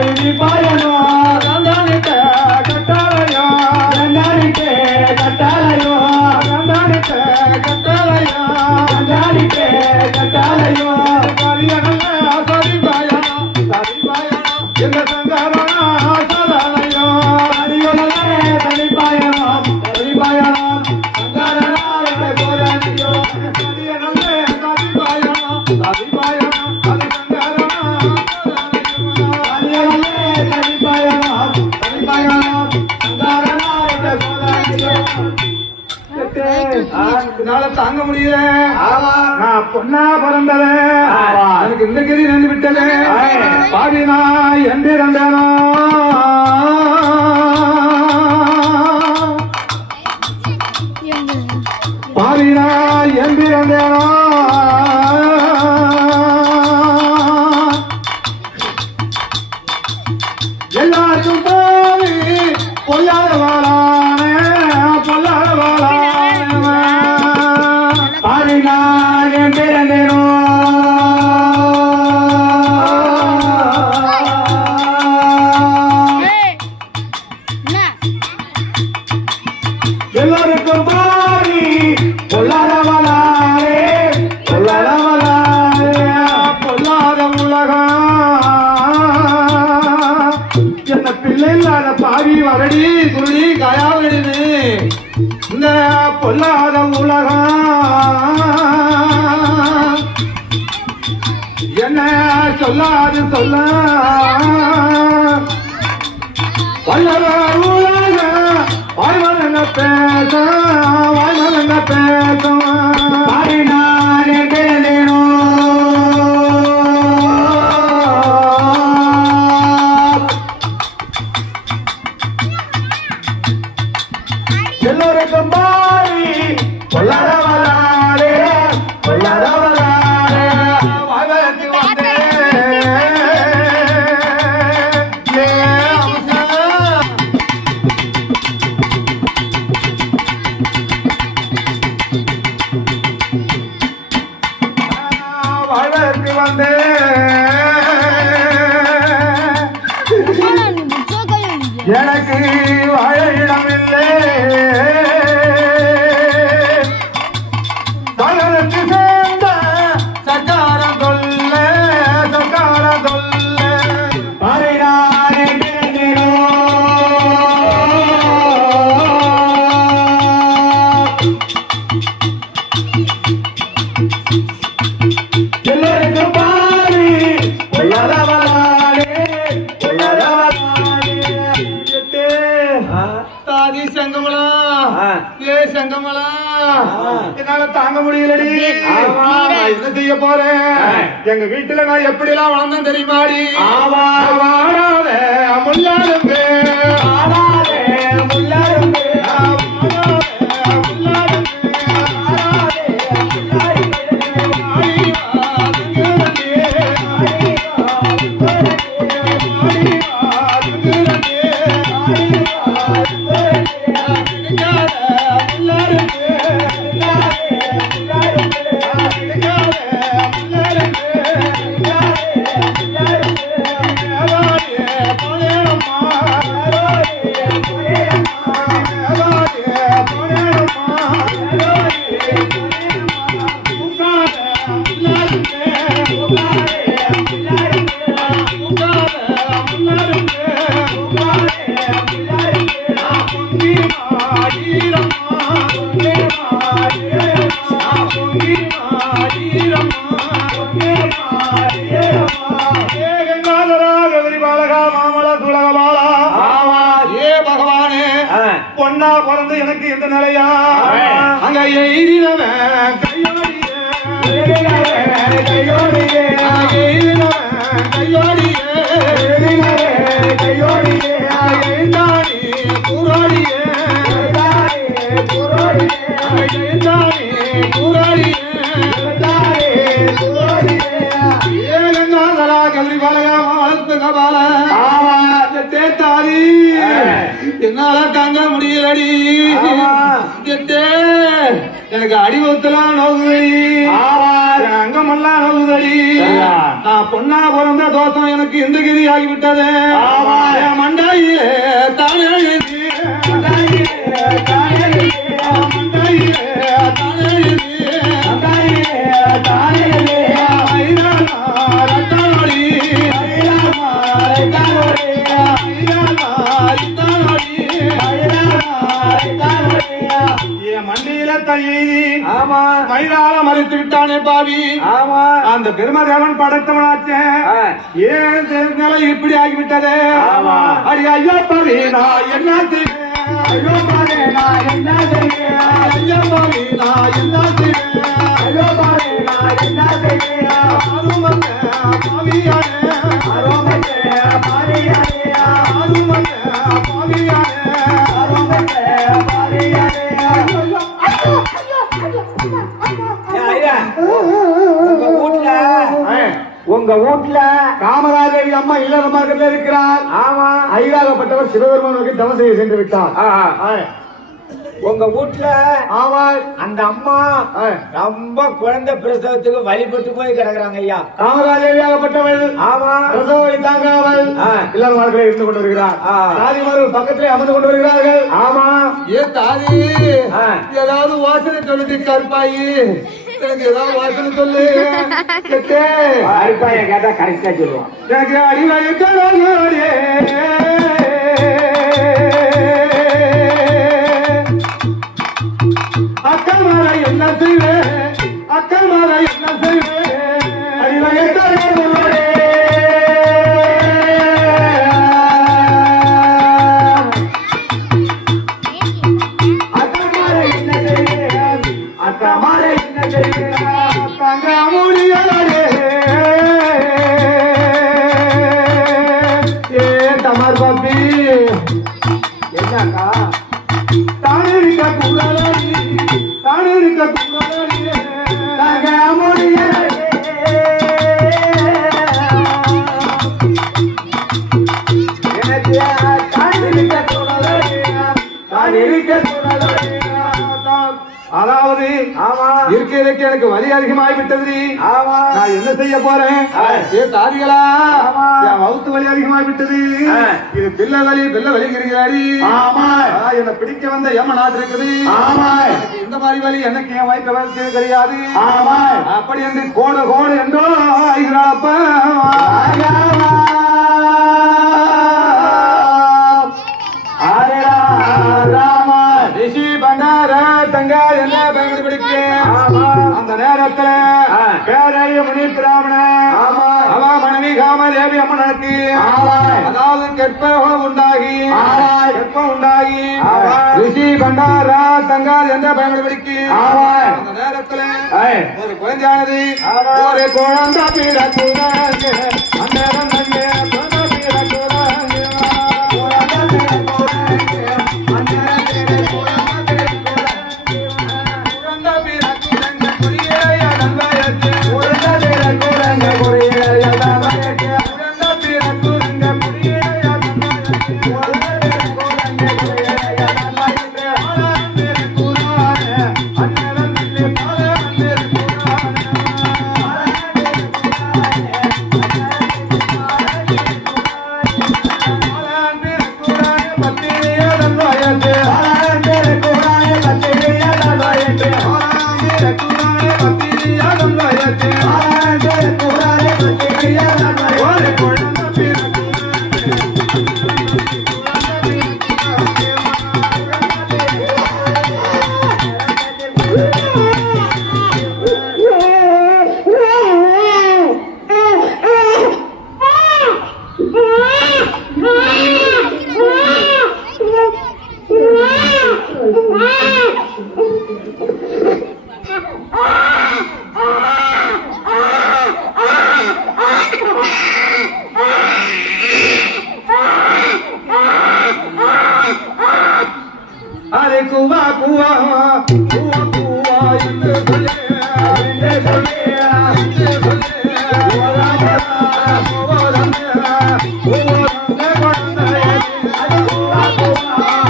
வீதி பாயனா கண்டானிட்ட கட்டாளையோ கண்டானிட்ட கட்டாளையோ கண்டானிட்ட கட்டாளையோ கண்டானிட்ட கட்டாளையோ பாயனா சாதி பாயனா என்ன சங்கரனா சாதாளையோ தனி பாயனா தனி பாயனா சங்கரனா கோரானியோ தாங்க முடியல. நான் பொண்ணா பிறந்தல எனக்கு இந்த கதி நின்று விட்டல பாடினா எந்திரந்தேனோ பாடினா எந்திரந்தேனோ எல்லாருக்கும் போய் பொல்லாத வாழானே பொல்லாத வாழானே பாடினான் என் பிறந்தேனோ எல்லாருக்கும் பாடி பொல்லாத வாழானே பொல்லாத வாழானே பொல்லாத உலகம் என்ன பிள்ளை இல்லாத பாவி வரடி குருடி காயாவிடுது இந்த பொல்லாத உலகம் என்ன சொல்லாது சொல்ல வல்லவர் உலகம் வாய்மலங்க பேச வாய்மலங்க பேசும் பாடினானே கேளேனோ எல்லோருக்கும் பாரி பொல்லாதவளாரே பொல்லாதவளாரே வாய்வதற்கு வந்தே வாய்வதற்கு வந்தே எனக்கு வாழ இடமில்லை தளருக்கு சேர்ந்த சக்கார தொல்ல சக்கார தொல்ல பாரினாரே கேளேனோ எல்லோருக்கும் பாரி பொல்லாதவளாரே பொல்லாதவளாரே தாதி சங்கமலா ஏ சங்கமலா என்னால தாங்க முடியலடி நான் என்ன செய்ய போறேன் எங்க வீட்டுல நான் எப்படி எல்லாம் வளர்ந்தேன் தெரியுமாடி வாழாத முள்ளாருங்க ஆடாதே முள்ளாருங்க பொண்ணா பிறந்து எனக்கு இந்த நிலையா அங்க எய்தினவன் கையோடியே என்னால தாங்க முடியலடி எத்தே, எனக்கு அடிவத்தெல்லாம் நோகுதடி, என் அங்கமெல்லாம் நோகுதடி. நான் பொண்ணா பிறந்த தோசம் எனக்கு இந்த கதி ஆகிவிட்டது. என் மண்டாயிலே தானே எழுதி, மண்டாயிலே தானே எழுதி, மண்டாயிலே தானே எழுதி, மண்டாயிலே தானே எழுதி. ஐராமா ரத்தானோடி, ஐராமா ரத்தானோடி, ஐராமா ரத்தானோடி, ஐராமா ரத்தானோடி. என் மண்டியில தையி ஆமா மயிலால மறித்து விட்டானே பாவி. ஆமா அந்த பெருமதேவன் படைத்தவனாச்சே, ஏன் நிலை இப்படி ஆகிவிட்டதே. ஆமா அடி ஐயோ பாவி நான் என்ன செய்வேன், ஐயோ பாவி நான் என்ன செய்வேன், ஐயோ பாவி நான் என்ன செய்வேன், ஐயோ பாவி நான் என்ன செய்வேன். ஆறுமல்ல பாவியானே, ஆறுமல்ல பாவியானே, ஆறுமல்ல பாவியானே, ஆறுமல்ல பாவியானே. உங்க வீட்டுல காமராஜேவி அம்மா இல்லறமாக இருக்கிறார். ஆமா ஐயாகப்பட்டவர் சிவபெருமானுக்கு தவம் செய்ய சென்று விட்டார். உங்க வீட்டுல ஆமா அந்த அம்மா ரொம்ப குழந்தை பிரசவத்துக்கு வழிபட்டு போய் கிடக்குறாங்க ஐயா. காமராஜேவியாகப்பட்டவள் ஆமா பிரசவ வலி தாங்காமல் இல்லறமாக இருந்து கொண்டு வருகிறார். தாதிமார்கள் பக்கத்திலே அமர்ந்து கொண்டு வருகிறார்கள். ஆமா ஏ தாதி, ஏதாவது வாசனை சொல்லுது கருப்பாயி, எனக்கு ஏதாவது வாசனை சொல்லு. அருப்பாய கேட்டா கரெக்டா சொல்லுவான். எனக்கு அடிவாயே அக்கல் மாற என்ன செய்வேன், அக்கல் மாற என்ன செய்வேன், அடிவாயே என்னக்கா தானிருக்க கூடாது, தானிருக்க கூடாது, தாங்க முடியல. எனக்கு தாண்டிருக்க கூடாது, தானிருக்க கூடாது. அதாவது ஆமா இருக்கிறதுக்கு எனக்கு வலி அதிகமாகிவிட்டது. ஆமா நான் என்ன செய்ய போறேன்? ஏ தாதிகளா, என் வவுத்து வலி அதிகமாகிவிட்டது. இது பிள்ளை வலிங்கிறீங்களாடி. ஆமா என்னை பிடிக்க வந்த ஏம நாட்டு இருக்குது. ஆமா எனக்கு இந்த மாதிரி வலி எனக்கு என் வாய்ப்பு வளர்ச்சி கிடையாது. ஆமா அப்படி என்று கோடு கோடு என்றோ ஆகிறாப்ப ராமா ரிஷி பண்டார தங்க என்ன பயன்படுத்தி பிடிக்க அந்த நேரத்துல பேரைய முனி பிராமண அவ மனைவி காமதேவி அம்மனுக்கு அதாவது கற்பம் உண்டாகி ரிஷி பண்டார தங்கால் என்ற பயன்படுத்தி அந்த நேரத்துல ஒரு குழந்தையானது ஒரு குழந்தை பிறக்குதாங்க அந்நேரம் தங்க குழந்தை பிறக்குதாங்க अरे कुआ कुआ कुआ कुआ इन्ने भले कुआ कुआ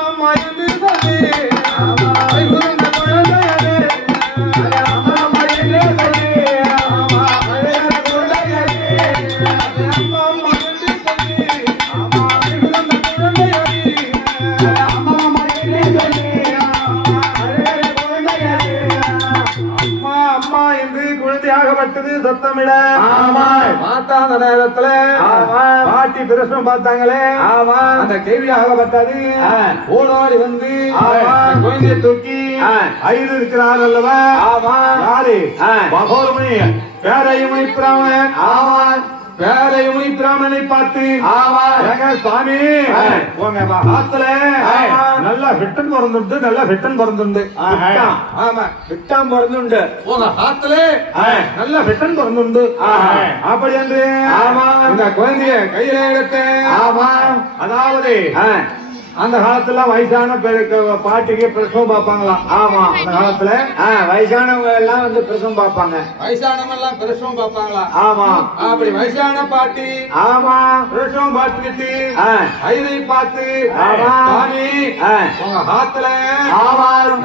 அம்மா என்று சொல்லி கைகுறந்த குழந்தையரே அம்மா என்று சொல்லி அம்மா என்று குழந்தையாகப்பட்டது சத்தமிட மாத்தா அந்த நேரத்துல பாட்டி பிரசனம் பார்த்தாங்களே அந்த கேள்வியாகப்பட்டது ஓடோடி வந்து குழந்தைய தூக்கி ஐது இருக்கிறார் அல்லவா யாரு மகோரமணி பேரையுமணி பிராமணன் பேரையுமணி பிராமணனை பார்த்து சுவாமி உங்க ஆத்துல நல்லா விட்டன் பிறந்துண்டு நல்லா விட்டன் பிறந்துண்டு ஆமா விட்டாம் பிறந்துண்டு உங்க ஆத்துல நல்ல விட்டன் பிறந்துண்டு அப்படி என்று இந்த குழந்தைய கையில எடுத்து அதாவது அந்த காலத்துல வயசான பாட்டிக்கு பிரசவம் பார்ப்பாங்களாம் அந்த காலத்துல வயசானவங்க எல்லாம் வந்து பிரசவம் பார்ப்பாங்க வயசானவங்க எல்லாம் பிரசவம் பார்ப்பாங்களாம் ஆமா அப்படி வயசான பாட்டி பிரசவம் பார்த்துக்கிட்டு ஐதை பார்த்து சாமி உங்க ஆத்துல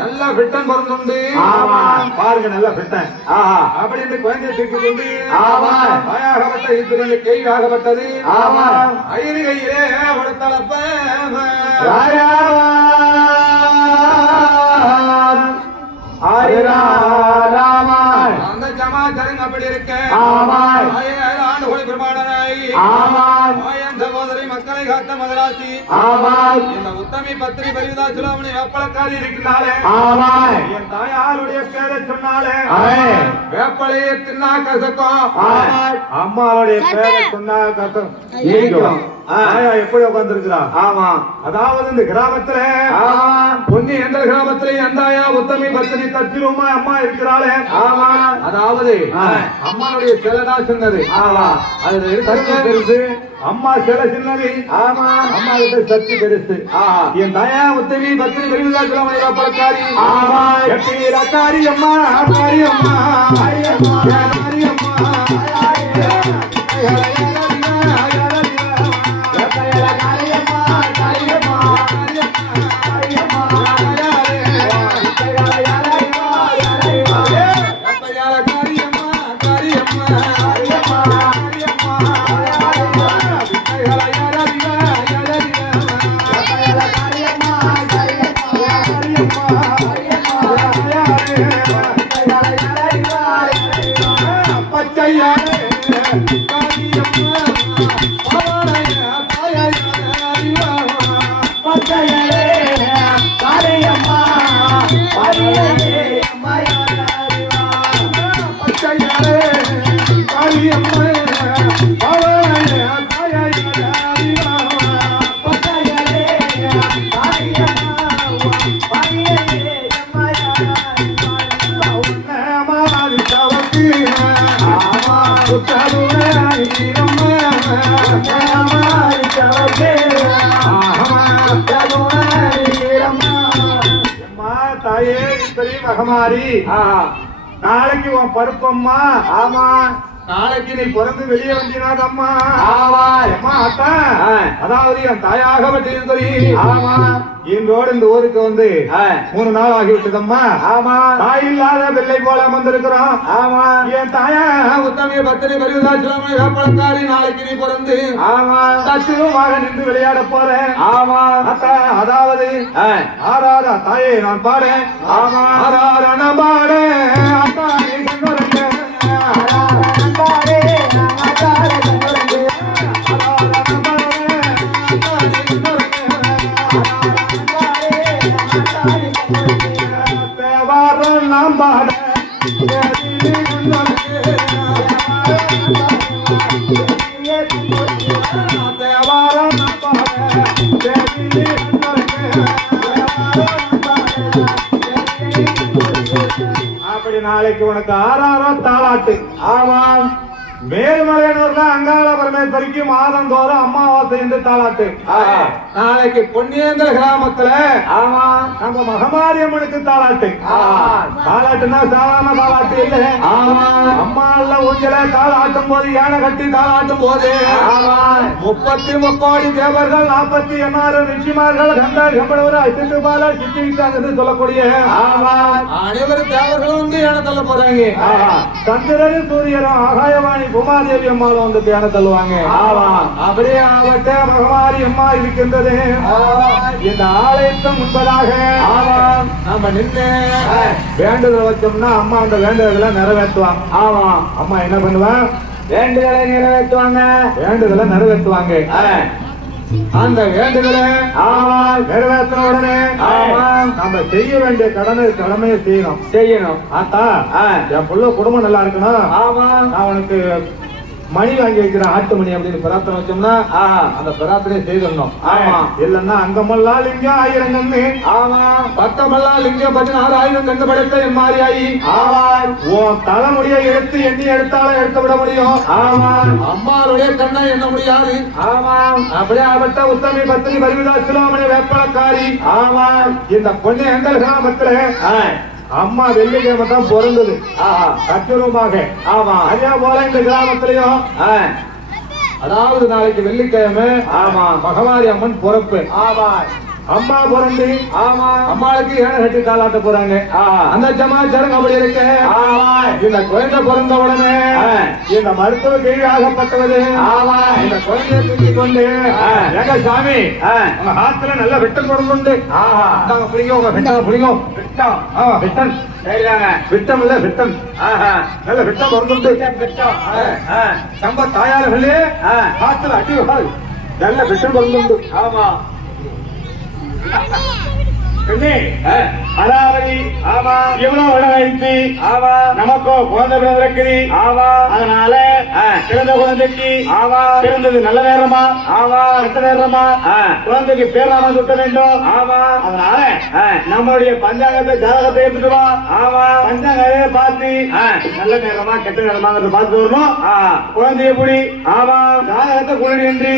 நல்ல விட்டன் பிறந்துண்டு பாருங்க நல்ல விட்டன் அப்படின்னு குழந்தைய தூக்கி கொண்டு வாயாகப்பட்ட இது கையாகப்பட்டது ஐது கையிலே கொடுத்தளப்ப அந்த ஜமாச்சரங்க அப்படி இருக்க ஆண்டு கோடி பிரமாணனாய் சகோதரி மக்களை காத்த மதராசி இந்த உத்தமி பத்திரி பரிவிதா சுலாமணி வேப்பளக்காரி இருக்கிறாளே என் தாயாருடைய பேரை சொன்னாலே வேப்பளையை தின்னா கசக்கும் அம்மாவுடைய பேரை சொன்னா கசம் எப்படி உட்கார்ந்துருக்கிறா அதாவது இந்த கிராமத்துல பொன்னி எந்த கிராமத்துல எந்தாயா உத்தமி பத்தினி தச்சிருமா அம்மா இருக்கிறாளே அதாவது அம்மாவுடைய சிலைதான் சின்னது அது சக்தி பெருசு அம்மா சிலை சின்னது அம்மா கிட்ட சக்தி பெருசு என் தாயா உத்தமி பத்தினி பெருவிதா சுலாமணி வேப்பளக்காரி காரி அம்மா காரி அம்மா காரி தாயே பெரிய மகமாரி நாளைக்கு உன் பருப்பம்மா நாளைக்கு நீ பிறந்து வெளியே வந்தினாதம்மா அம்மா அத்தா அதாவது என் தாயாகப்பட்டது எங்களோட இந்த ஊருக்கு வந்து 3 நாள் ஆகிவிட்டதம்மா தாய் இல்லாத பிள்ளை போல வந்திருக்கிறோம் என் தாயா உத்தமிய பத்திரி பரிவிதா சுலாமணி வேப்பளக்காரி நாளைக்கு நீ பிறந்து தச்சுமாக நின்று விளையாட போறேன் அத்தா அதாவது ஆறாரா தாயே நான் பாடேன் ஆறாரா நான் பாடேன் அத்தா நீ கொண்டு நாம் பாட அப்படி நாளைக்கு உனக்கு ஆறாரோ தாளாட்டு மேல்மலையனூர்ல அங்காள பரமேஸ்வரிக்கு மாதந்தோறும் அமாவாசை என்று தாலாட்டு. நாளைக்கு பொன்னியந்திர கிராமத்துல ஆமா நம்ம மகமாரியம்மனுக்கு தாலாட்டு. தாலாட்டுனா சாதாரண தாலாட்டு இல்ல. அம்மா எல்லாம் ஊஞ்சல தாளாட்டும் போது யானை கட்டி தாளாட்டும் போது 33 தேவர்கள் 46 ரிஷிமார்கள் கம்பளவர் அசிந்து பால சித்தி விட்டாங்க சொல்லக்கூடிய அனைவரும் தேவர்களும் வந்து யானை தள்ள போறாங்க. சந்திரன் சூரியனும் ஆகாயவாணி பூமாதேவி அம்மாவும் வந்து யானை தள்ளுவாங்க. அப்படியே ஆவட்ட மகமாரி அம்மா இருக்கின்றது. இந்த ஆலயத்தின் முன்பதாக நம்ம நின்று வேண்டுதல் வச்சோம்னா அம்மா அந்த வேண்டுதலை நிறைவேற்றுவாங்க. அம்மா என்ன பண்ணுவா? வேண்டுதலை நிறைவேற்றுவாங்க. வேண்டுதலை நிறைவேற்றுவாங்க. அந்த வேண்டுதலை நிறைவேற்றின உடனே நம்ம செய்ய வேண்டிய கடமையை செய்யணும். ஆத்தா என் புள்ள குடும்பம் நல்லா இருக்கணும், நான் உனக்கு மணி வாங்கி வைக்கிறேன், ஆட்டு மணி அப்படின்னு பிரார்த்தனை வச்சோம்னா அந்த பிரார்த்தனை செய்திடணும். இல்லன்னா அங்கமெல்லாம் லிங்கம் 1000 கண்ணு, பக்கமெல்லாம் லிங்கம் 16000 கண்ணு படைத்த என் மாதிரி ஆகி உன் தலைமுடியை எடுத்து எண்ணி எடுத்தாலும் எடுத்து விட முடியும். அம்மாளுடைய கண்ணை எண்ண முடியாது. அப்படியே அவட்ட உத்தமி பத்தினி பரிவிதா சிலோமணி வேப்பளக்காரி. இந்த பொண்ணு எந்த கிராமத்துல அம்மா வெள்ளிக்கிழமை தான் பிறந்தது கட்டுரூமாக. அதே போல இந்த கிராமத்திலையும் அதாவது நாளைக்கு வெள்ளிக்கிழமை மகமாரி அம்மன் பிறப்பு. அம்மா பிறந்து அம்மாளுக்கு ஏன கட்டி தாளாட்ட போறாங்க. அந்த சமாச்சாரம் அப்படி இருக்கு. இந்த குழந்தை பிறந்த உடனே இந்த மருத்துவ கீழ் ஆகப்பட்டது இந்த குழந்தைய தூக்கி கொண்டு எங்க சாமி உங்க ஹாத்துல நல்ல வெட்டம் பிறந்துண்டு பிடிக்கும். உங்க வெட்டம் பிடிக்கும். வெட்டம் விட்டம் இல்ல விட்டம் நல்ல விட்டம் பிறந்துண்டு. நம்ம தாயார்களே ஹாத்துல அடி நல்ல விட்டம் பிறந்துண்டு. அதாவது எவ்வளவு உடனழைத்து நமக்கோ குழந்தை பிறந்திருக்குது. அதனால பிறந்த குழந்தைக்கு பிறந்தது நல்ல நேரமா கெட்ட நேரமா குழந்தைக்கு பேராம சுட்ட வேண்டும். அதனால நம்மளுடைய பஞ்சாங்கத்தை ஜாதகத்தை எடுத்துட்டு வா. பஞ்சாங்கத்தை பார்த்து நல்ல நேரமா கெட்ட நேரமாங்கிறத பார்த்து வரணும். குழந்தைய புடி ஜாதகத்தை குளிர் என்று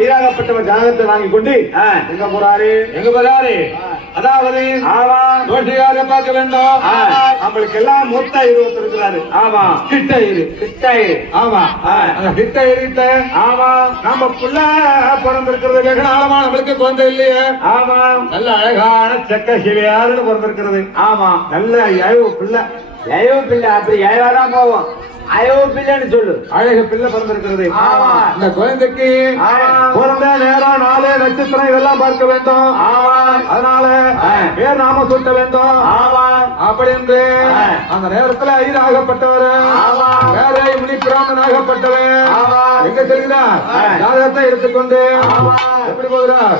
ஐயாகப்பட்டவர் ஜாதகத்தை வாங்கி கொண்டு எங்க போறாரு அதாவது தோஷிகார பார்க்க வேண்டும். நம்மளுக்கு எல்லாம் மொத்த 20 இருக்கிறாரு. கிட்ட நம்ம புள்ள பிறந்திருக்கிறது வெகு நாளமா நம்மளுக்கு குழந்தை இல்லையே. நல்ல அழகான செக்க சிலையாருன்னு பிறந்திருக்கிறது. நல்ல அழகு பிள்ளை. அப்படி ஏழாதான் போவோம். அழகு பிள்ளைன்னு சொல்லு. அழகு பிள்ளை பிறந்திருக்கிறது. இந்த குழந்தைக்கு பிறந்த நேரம் நாளே நட்சத்திரம் இதெல்லாம் பார்க்க வேண்டும். அதனால பேர் நாம சூட்ட வேண்டும். அப்படி என்று அந்த நேரத்துல ஐராகப்பட்டவர் வேற முனி பிராமணன் ஆகப்பட்டவன் எங்க செல்கிறார்? ஜாதகத்தை எடுத்துக்கொண்டு எப்படி போகிறார்?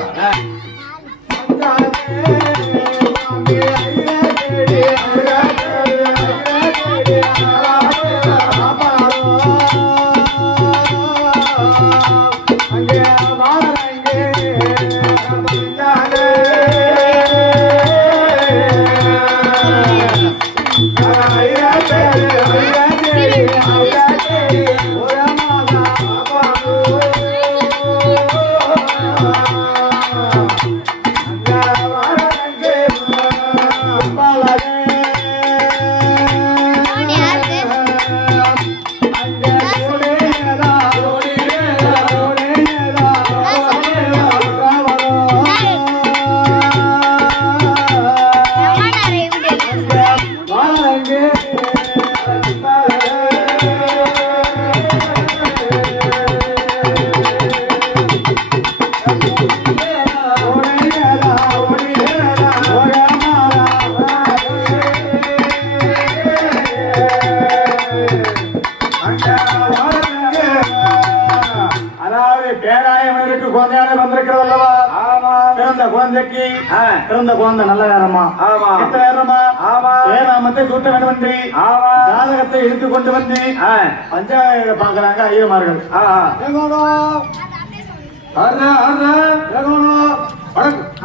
பிறந்த குழந்தை நல்ல நேரமா கெட்ட நேரமா ஏழாமத்தை சூட்ட வேண்டும் என்று ஜாதகத்தை எடுத்து கொண்டு வந்து பஞ்சாயத்தை பாக்குறாங்க ஐயமார்கள்.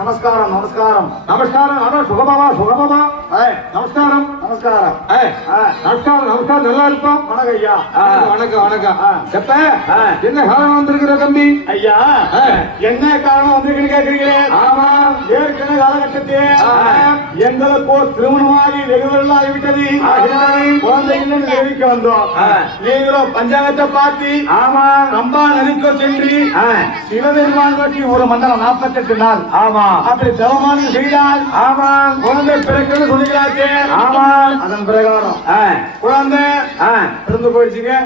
நமஸ்காரம் நமஸ்காரம் நமஸ்காரம் ஆனா சுகமாவா சுகமாவா நமஸ்காரம் நமஸ்காரம் நமஸ்காரம் நமஸ்காரம் நல்லா இருப்போம் வணக்கம் ஐயா வணக்கம் வணக்கம் எப்ப என்ன காரணம் வந்திருக்கிற தம்பி ஐயா என்ன காரணம் வந்திருக்குன்னு கேக்குறீங்களே ஆமா ஏற்கனவே காலகட்டத்தில் எங்களுக்கு ஒரு திருமணமாகி வெகுவெல்லாம் ஆகிவிட்டது குழந்தை இல்லைன்னு தெரிவிக்க வந்தோம் நீங்களும் பஞ்சாங்கத்தை பார்த்து ஆமா கம்பா நதிக்கோ சென்று சிவபெருமான் நோக்கி ஒரு மண்டலம் 48 நாள் ஆமா அப்படி தவமானம் செய்தால் ஆமா குழந்தை பிறக்குன்னு சொல்லிக்கிறாச்சே ஆமா அதன் பிரகாரம் குழந்தை பிறந்து போயிடுச்சுங்க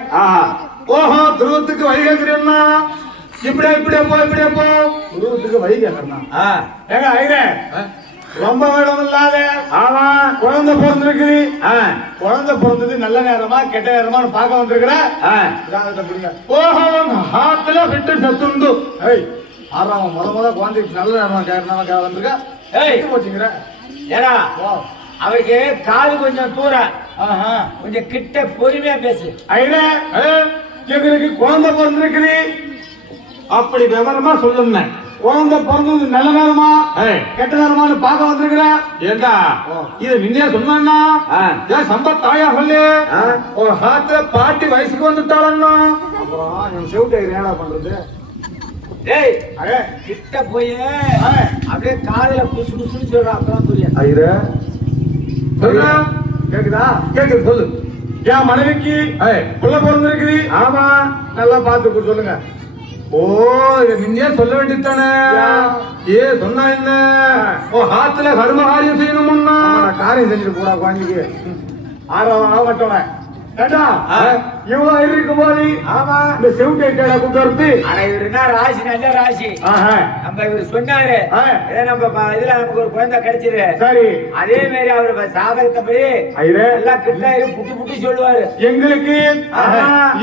ஓஹோ துருவத்துக்கு வழி கேட்கிறேன்னா இப்படியே போ குருவத்துக்கு வழி கேட்கணும் ஏங்க ஐரே ரொம்ப வேடம் இல்லாத ஆமா குழந்தை பிறந்திருக்குது குழந்தை பிறந்தது நல்ல நேரமா கெட்ட நேரமான்னு பார்க்க வந்திருக்கிற புரியுங்க ஓஹோ ஹாத்துல விட்டு சத்துண்டு ஆறாம முத குழந்தைக்கு நல்ல நேரமா கேட்கறா வந்திருக்க போச்சுங்கிற ஏடா அவருக்கு காது கொஞ்சம் தூரம் கொஞ்சம் கிட்ட பொறுமையா பேசு. ஐரே எங்களுக்கு குழந்தை பிறந்திருக்குது அப்படி விவரமா சொல்லுங்க. குழந்தை பிறந்தது நல்ல நேரமா கெட்ட நேரமானு பார்க்க வந்திருக்கிற ஏண்டா இது முன்னே சொன்னா ஏன் சம்பத் தாயா சொல்லு ஒரு ஹாத்துல பாட்டி வயசுக்கு வந்துட்டாளன்னா அப்புறம் என் செவிட்டு ஏடா பண்றது டேய் கிட்ட போய் அப்படியே காதுல குசு குசுன்னு சொல்றான் அப்பதான் புரியும். ஐரே சொல்லு கேக்குதா கேக்குது சொல்லு. என் மனைவிக்கு புள்ள பிறந்திருக்குது ஆமா நல்லா பார்த்து சொல்லுங்க. ஓ இது முன்னே சொல்ல வேண்டியதானே சொன்னா என்ன ஓ ஹாத்துல கர்மகாரியம் செய்யணும்னா காரியம் செஞ்சுட்டு போடா குழந்தைக்கு ஆகட்டோட ஏண்டா இவ்வளவு இருக்கும் போது ஆமா இந்த செவிட்டை கேடா கூட்டு வருது ஆனா இவரு என்ன ராசி நல்ல ராசி நம்ம இவரு சொன்னாரு நம்ம இதுல நமக்கு ஒரு குழந்தை கிடைச்சிரு சரி அதே மாதிரி அவரு சாதகத்தபடி எல்லாம் கிட்ட புட்டு புட்டு சொல்லுவாரு எங்களுக்கு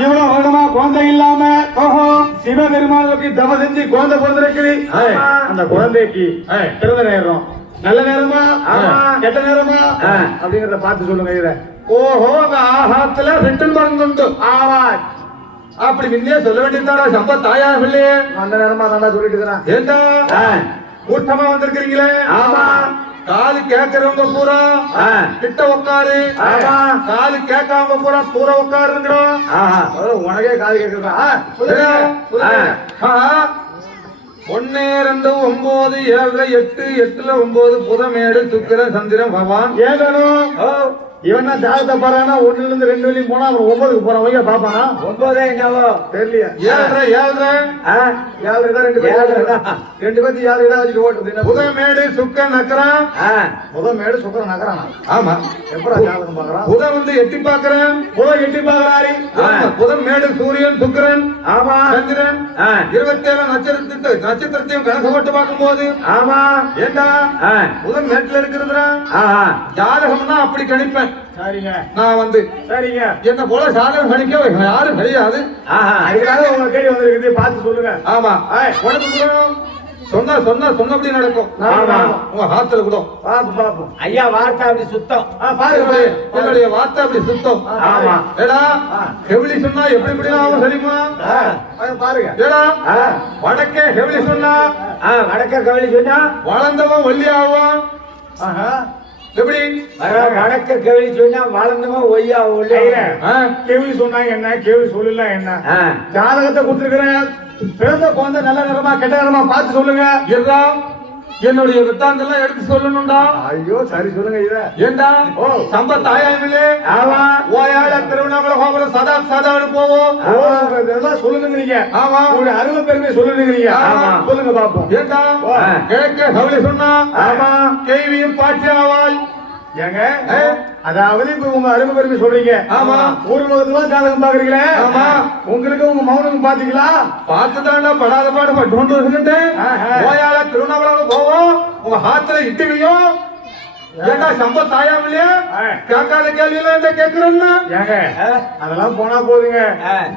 இவ்வளவு வருடமா குழந்தை இல்லாம சிவபெருமானுக்கு தவ செஞ்சு குழந்தை பிறந்திருக்குது அந்த குழந்தைக்கு பிறந்த நேரம் நல்ல நேரமா கெட்ட நேரமா அப்படிங்கறத பார்த்து சொல்லுங்க இத ஓஹோ ஆஹாத்துல ரிட்டன் பறந்துண்டு ஆமா அப்படி முன்னே சொல்ல வேண்டியதாடா சம்பத் தாயா இல்லையே நல்ல நேரமா தான் சொல்லிட்டு இருக்கிறேன் ஏண்டா கூட்டமா வந்திருக்கிறீங்களே ஆமா காது கேட்கறவங்க பூரா கிட்ட உட்காரு காது கேட்காம பூரா தூர உட்காருங்கிறோம் உனக்கே காது கேட்கிறா 1 2 9 7 8 8ல 9 புதமேடு சுக்கிரன் சந்திரன் பகவான் ஏதனும் இவன் ஜாதகத்தை பாறானா 1ல இருந்து 2 வரையும் போனா அப்புறம் 9க்கு போறான் வைக்க பாப்பானா 9 என்னவோ தெரியலையா 7 ரெண்டு பேர்த்து 7 இதா வச்சுட்டு ஓட்டுது புதமேடு சுக்கரன் நக்கரம் புதமேடு சுக்கரன் நக்கறானா ஆமா எப்படா ஜாதகம் பாக்குறான் புதன் வந்து எட்டி பாக்குறேன் புதன் எட்டி பாக்குறாரு புதமேடு சூரியன் சுக்கிரன் ஆமா சந்திரன் 27 நட்சத்திரத்தையும் கணக்கு போட்டு பார்க்கும் போது ஆமா ஏண்டா புதன் மேட்டுல இருக்கிறதுரா ஜாதகம்னா அப்படி கணிப்பேன். சரிங்க நான் வந்து சரிங்க என்ன போல சாதகம் கணிக்க யாரும் கிடையாது. அதுக்காக உங்க கேள்வி வந்திருக்குது பார்த்து சொல்லுங்க. ஆமா உனக்கு சொன்னபடி நடக்கும். உங்க ஹாத்துல கூட பாப்போம் ஐயா வார்த்தை அப்படி சுத்தம் பாருங்க என்னுடைய வார்த்தை அப்படி சுத்தம். ஆமா ஏடா ஹெவிலி சொன்னா எப்படி எப்படி ஆகும் தெரியுமா பாருங்க. ஏடா வடக்கே ஹெவிலி சொன்னா வடக்க கவலி சொன்னா வளர்ந்தவன் ஒல்லி ஆகும். எப்படி வடக்க கவலி சொன்னா வளர்ந்தவன் ஒய்யா ஒல்லி கேள்வி சொன்னாங்க என்ன கேள்வி சொல்லலாம் என்ன ஜாதகத்தை கொடுத்துருக்கிறேன். பிறந்த குழந்தை நல்ல நேரமா கெட்ட நேரமா பார்த்து சொல்லுங்க. என்னுடைய வித்தாந்தெல்லாம் எடுத்து சொல்லணும்டா. ஐயோ சரி சொல்லுங்க இத ஏண்டா சம்பத் ஆயாமில்லே ஓயாள திருவண்ணாமலை கோபுரம் சதான்னு போவோம். இதெல்லாம் சொல்லுங்க நீங்க. ஆமா உங்களுடைய அருமை பெருமை சொல்லுங்க நீங்க. சொல்லுங்க பாப்போம். ஏண்டா கிழக்கே கவலை சொன்னா ஆமா கேள்வியும் பாட்டி ஆவாள். ஏங்க அதாவது இப்ப உங்க அருமை பெருமை சொல்றீங்க. ஆமா ஊர் முகத்துல ஜாதகம் பாக்குறீங்களே. ஆமா உங்களுக்கு உங்க மௌனம் பாத்தீங்களா? பார்த்துதாண்டா படாத பாடு பட்டு வந்துகிட்டேன். ஓயாள திருவண்ணாமலை போவோம். உங்க ஹாத்துல இட்டுவையும் ஏண்டா சம்பத் தாயாம் இல்லையா கேட்காத கேள்வியெல்லாம் என்ன கேட்கிறோம்னா ஏங்க அதெல்லாம் போனா போதுங்க.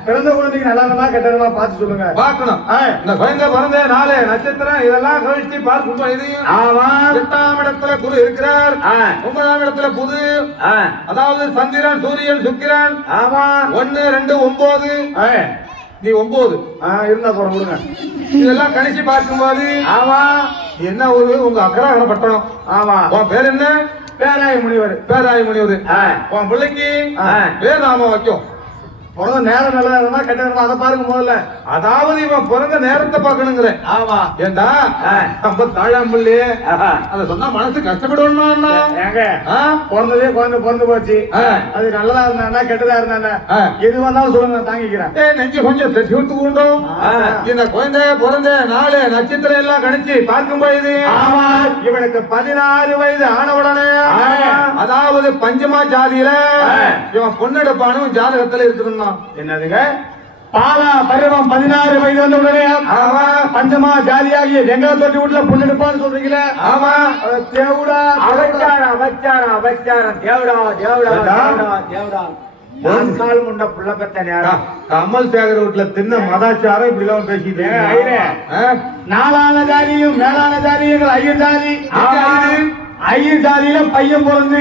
பிறந்த குழந்தைக்கு நல்லமா கெட்டதமா பார்த்து சொல்லுங்க. பார்க்கணும். இந்த குழந்தை பிறந்த நாளு நட்சத்திரம் இதெல்லாம் கழிச்சு பார்க்கணும். இதையும் 8ஆம் இடத்துல குரு இருக்கிறார். 9ஆம் இடத்துல புது அதாவது சந்திரன் சூரியன் சுக்கிரன். ஆமா 1 2 9 நீ 9 இருந்தா போற விடுங்க. இதெல்லாம் கணிச்சு பார்க்கும்போது ஆமா என்ன ஊரு? உங்க அக்கராகர பட்டணம். ஆமா. உன் பேர் என்ன? பேராய முனிவர். பேராய முனிவர். உன் பிள்ளைக்கு பேர் நாம வைக்கும். பிறந்த நேரம் நல்லா இருந்தா கெட்ட நேரம் அதை பாருங்க முதல்ல. அதாவது இவன் பிறந்த நேரத்தை பாக்கணுங்கிற. ஆமா. ஏண்டா நம்ம தாழாம்பள்ளி அத சொன்னா மனசு கஷ்டப்படுவோம். ஏங்க பிறந்ததே குழந்தை பிறந்து போச்சு. அது நல்லதா இருந்தா கெட்டதா இருந்தா எது வந்தாலும் சொல்லுங்க நான் தாங்கிக்கிறேன். நெஞ்சு கொஞ்சம் தட்டி விட்டுக்கொண்டோம். இந்த குழந்தை பிறந்த நாலு நட்சத்திரம் எல்லாம் கணிச்சு பார்க்கும்போது இவனுக்கு 16 வயது ஆன உடனே அதாவது பஞ்சமா ஜாதியில இவன் பொண்ணெடுப்பானும் ஜாதகத்துல இருக்குதுன்னா என்னதுங்க? பாலா பருவம் 16 வயது வந்த உடனே பஞ்சமா ஜாதியாகிய வெங்கல தொட்டி வீட்டுல பொண்ணெடுப்பான்னு சொல்றீங்களே. ஆமா. தேவுடா அவச்சாரம் தேவடா கால் முண்ட புள்ள பெத்த நேரம். கமல் சேகர் வீட்டுல தின்ன மதாச்சாரம் இப்படி எல்லாம் பேசிட்டேன். நாலான ஜாதியும் மேலான ஜாதியும் ஐயர் ஜாதி. ஐயர் ஜாதியில பையன் பிறந்து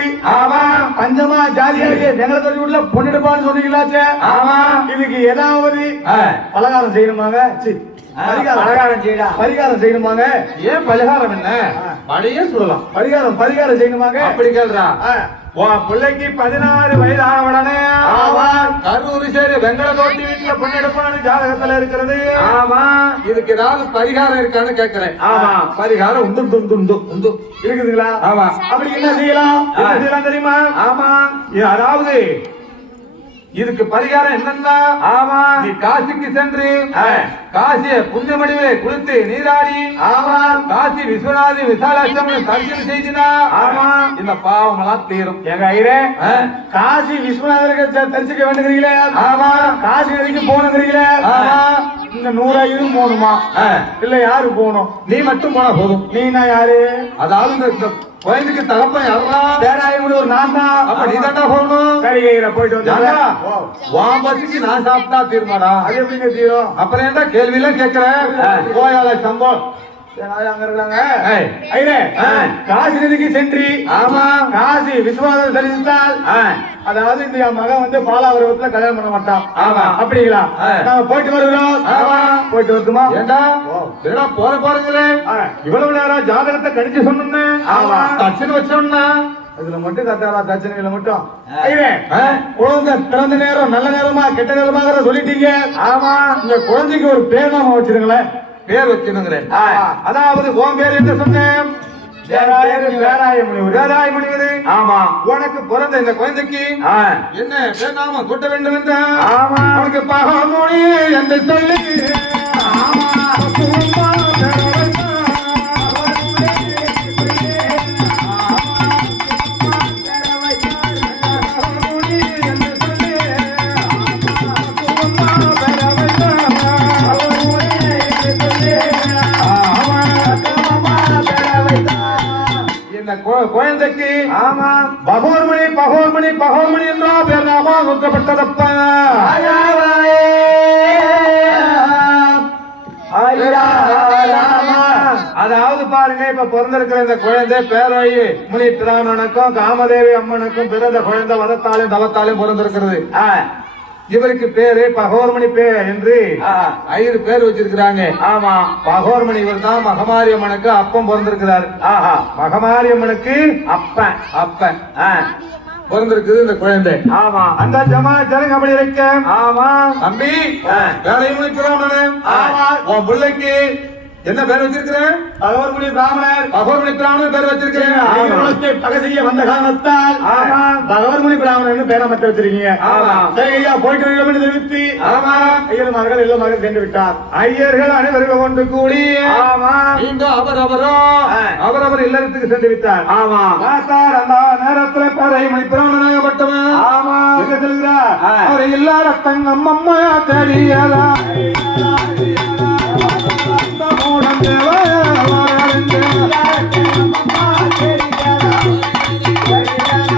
பஞ்சமா ஜாதியாகிய வெங்கல தொட்டி வீட்டுல பொண்ணெடுப்பான்னு சொல்றீங்களாச்சே. இதுக்கு ஏதாவது பலகாரம் செய்யணுமாங்க? பலகாரம் செய்யடா. பரிகாரம் செய்யணுமாங்க? ஏன் பலகாரம் என்ன? பழைய சொல்லலாம். பரிகாரம் செய்யணுமாங்க? அப்படி கேள்றா. உன் பிள்ளைக்கு 16 வயது ஆன உடனே கரூர் சரி வெங்கல தோட்டி வீட்டுல பொண்ணெடுப்பான்னு ஜாதகத்துல இருக்கிறது. இதுக்கு ஏதாவது பரிகாரம் இருக்கான்னு கேட்கிறேன். பரிகாரம் உண்டு இருக்குதுங்களா? ஆமா. அப்படி என்ன செய்யலாம் தெரியுமா? அதாவது இதுக்கு பரிகாரம் என்னன்னா நீ காசிக்கு சென்று காசிய புண்ணியமடிவிலே குளித்து நீராடி காசி விஸ்வநாதி விசாலாட்சம் தரிசனம் செய்தினா இந்த பாவம் எல்லாம் தீரும். எங்க ஐயரே காசி விஸ்வநாதருக்கு தரிசிக்க வேண்டுகிறீங்களே. காசி நதிக்கு போகணுங்கிறீங்களே. இந்த 100 போகணுமா இல்ல யாரு போகணும்? நீ மட்டும் போனா போதும். நீனா யாரு? அதாவது இந்த குழந்தைக்கு தகப்பன் யாரா? பேராயமுடி ஒரு நான் தான். அப்ப நீ தாண்டா போகணும். சரி போயிட்டு வந்தா உன் பசிக்கு நான் சாப்பிட்டா தீர்மாடா. அது எப்படிங்க தீரும்? அப்புறம் என்ன கேள்வி எல்லாம் கேட்கிறேன். போயால சம்பவம் காசி நதிக்கு சென்று காசி விஸ்வநாதர் தரிசித்தால் அதாவது இந்த மகன் வந்து பாலாவரத்துல கல்யாணம் பண்ண மாட்டான். அப்படிங்களா? நாங்க போயிட்டு வருகிறோம். போயிட்டு வருமா? ஏண்டா போற பாருங்களே. இவ்வளவு நேரம் ஜாதகத்தை கணிச்சு சொன்னேன். தட்சணை வச்சோம்னா இதுல மட்டும் கத்தாரா தட்சணைகளை மட்டும் குழந்தை பிறந்த நேரம் நல்ல நேரமா கெட்ட நேரமாக சொல்லிட்டீங்க. இந்த குழந்தைக்கு ஒரு பேர் நாம வச்சிருங்களேன். பேர் வச்சுங்கிறேன். அதாவது உன் பேர் என்ன சொன்னேன்? பேராய முனிவர். ஆமா. உனக்கு பிறந்த இந்த குழந்தைக்கு என்ன பேர் நாம கூட்ட வேண்டும் என்ற உனக்கு பகமுனி என்று சொல்லி குழந்தைக்கு பகோர்மணி என்றா பேர் நாம கொடுக்கப்பட்டதப்ப. அதாவது பாருங்க இப்ப பிறந்திருக்கிற இந்த குழந்தை பேராயி முனி பிராமணனுக்கும் காமதேவி அம்மனுக்கும் பிறந்த குழந்தை வதத்தாலும் தவத்தாலும் பிறந்திருக்கிறது. இவருக்கு பேரு பகோர்மணி பேர் என்று 5 பேர் வச்சிருக்கிறாங்க. ஆமா. பகோர்மணி இவர் தான் மகமாரி அம்மனுக்கு அப்பன் பிறந்திருக்கிறார். மகமாரி அம்மனுக்கு அப்பன் பிறந்திருக்குது இந்த குழந்தை. ஆமா. அந்த ஜனங்க அப்படி இருக்க. ஆமா. தம்பி வேலையும் முடிக்கிறோம். உன் பிள்ளைக்கு என்ன பேர் வச்சிருக்கிறேன்? பகவர்மணி பிராமணர். பகவர்மணி பிராமணர் பேர் வச்சிருக்கிறேன். பகை செய்ய வந்த காரணத்தால் பகவர்மணி பிராமணர் பேரை மத்த வச்சிருக்கீங்க. சரி ஐயா போயிட்டு தெரிவித்து ஐயர்மார்கள் எல்லாம் சென்று விட்டார். ஐயர்கள் அனைவரும் ஒன்று கூடி அவரவர் இல்லறத்துக்கு சென்று விட்டார். ஆமா. பார்த்தார் அந்த நேரத்துல பேராயமணி பிராமணனாகப்பட்டவன் எங்க செல்கிறார்? அவர் எல்லார தங்கம் அம்மா தெரியலா தேவ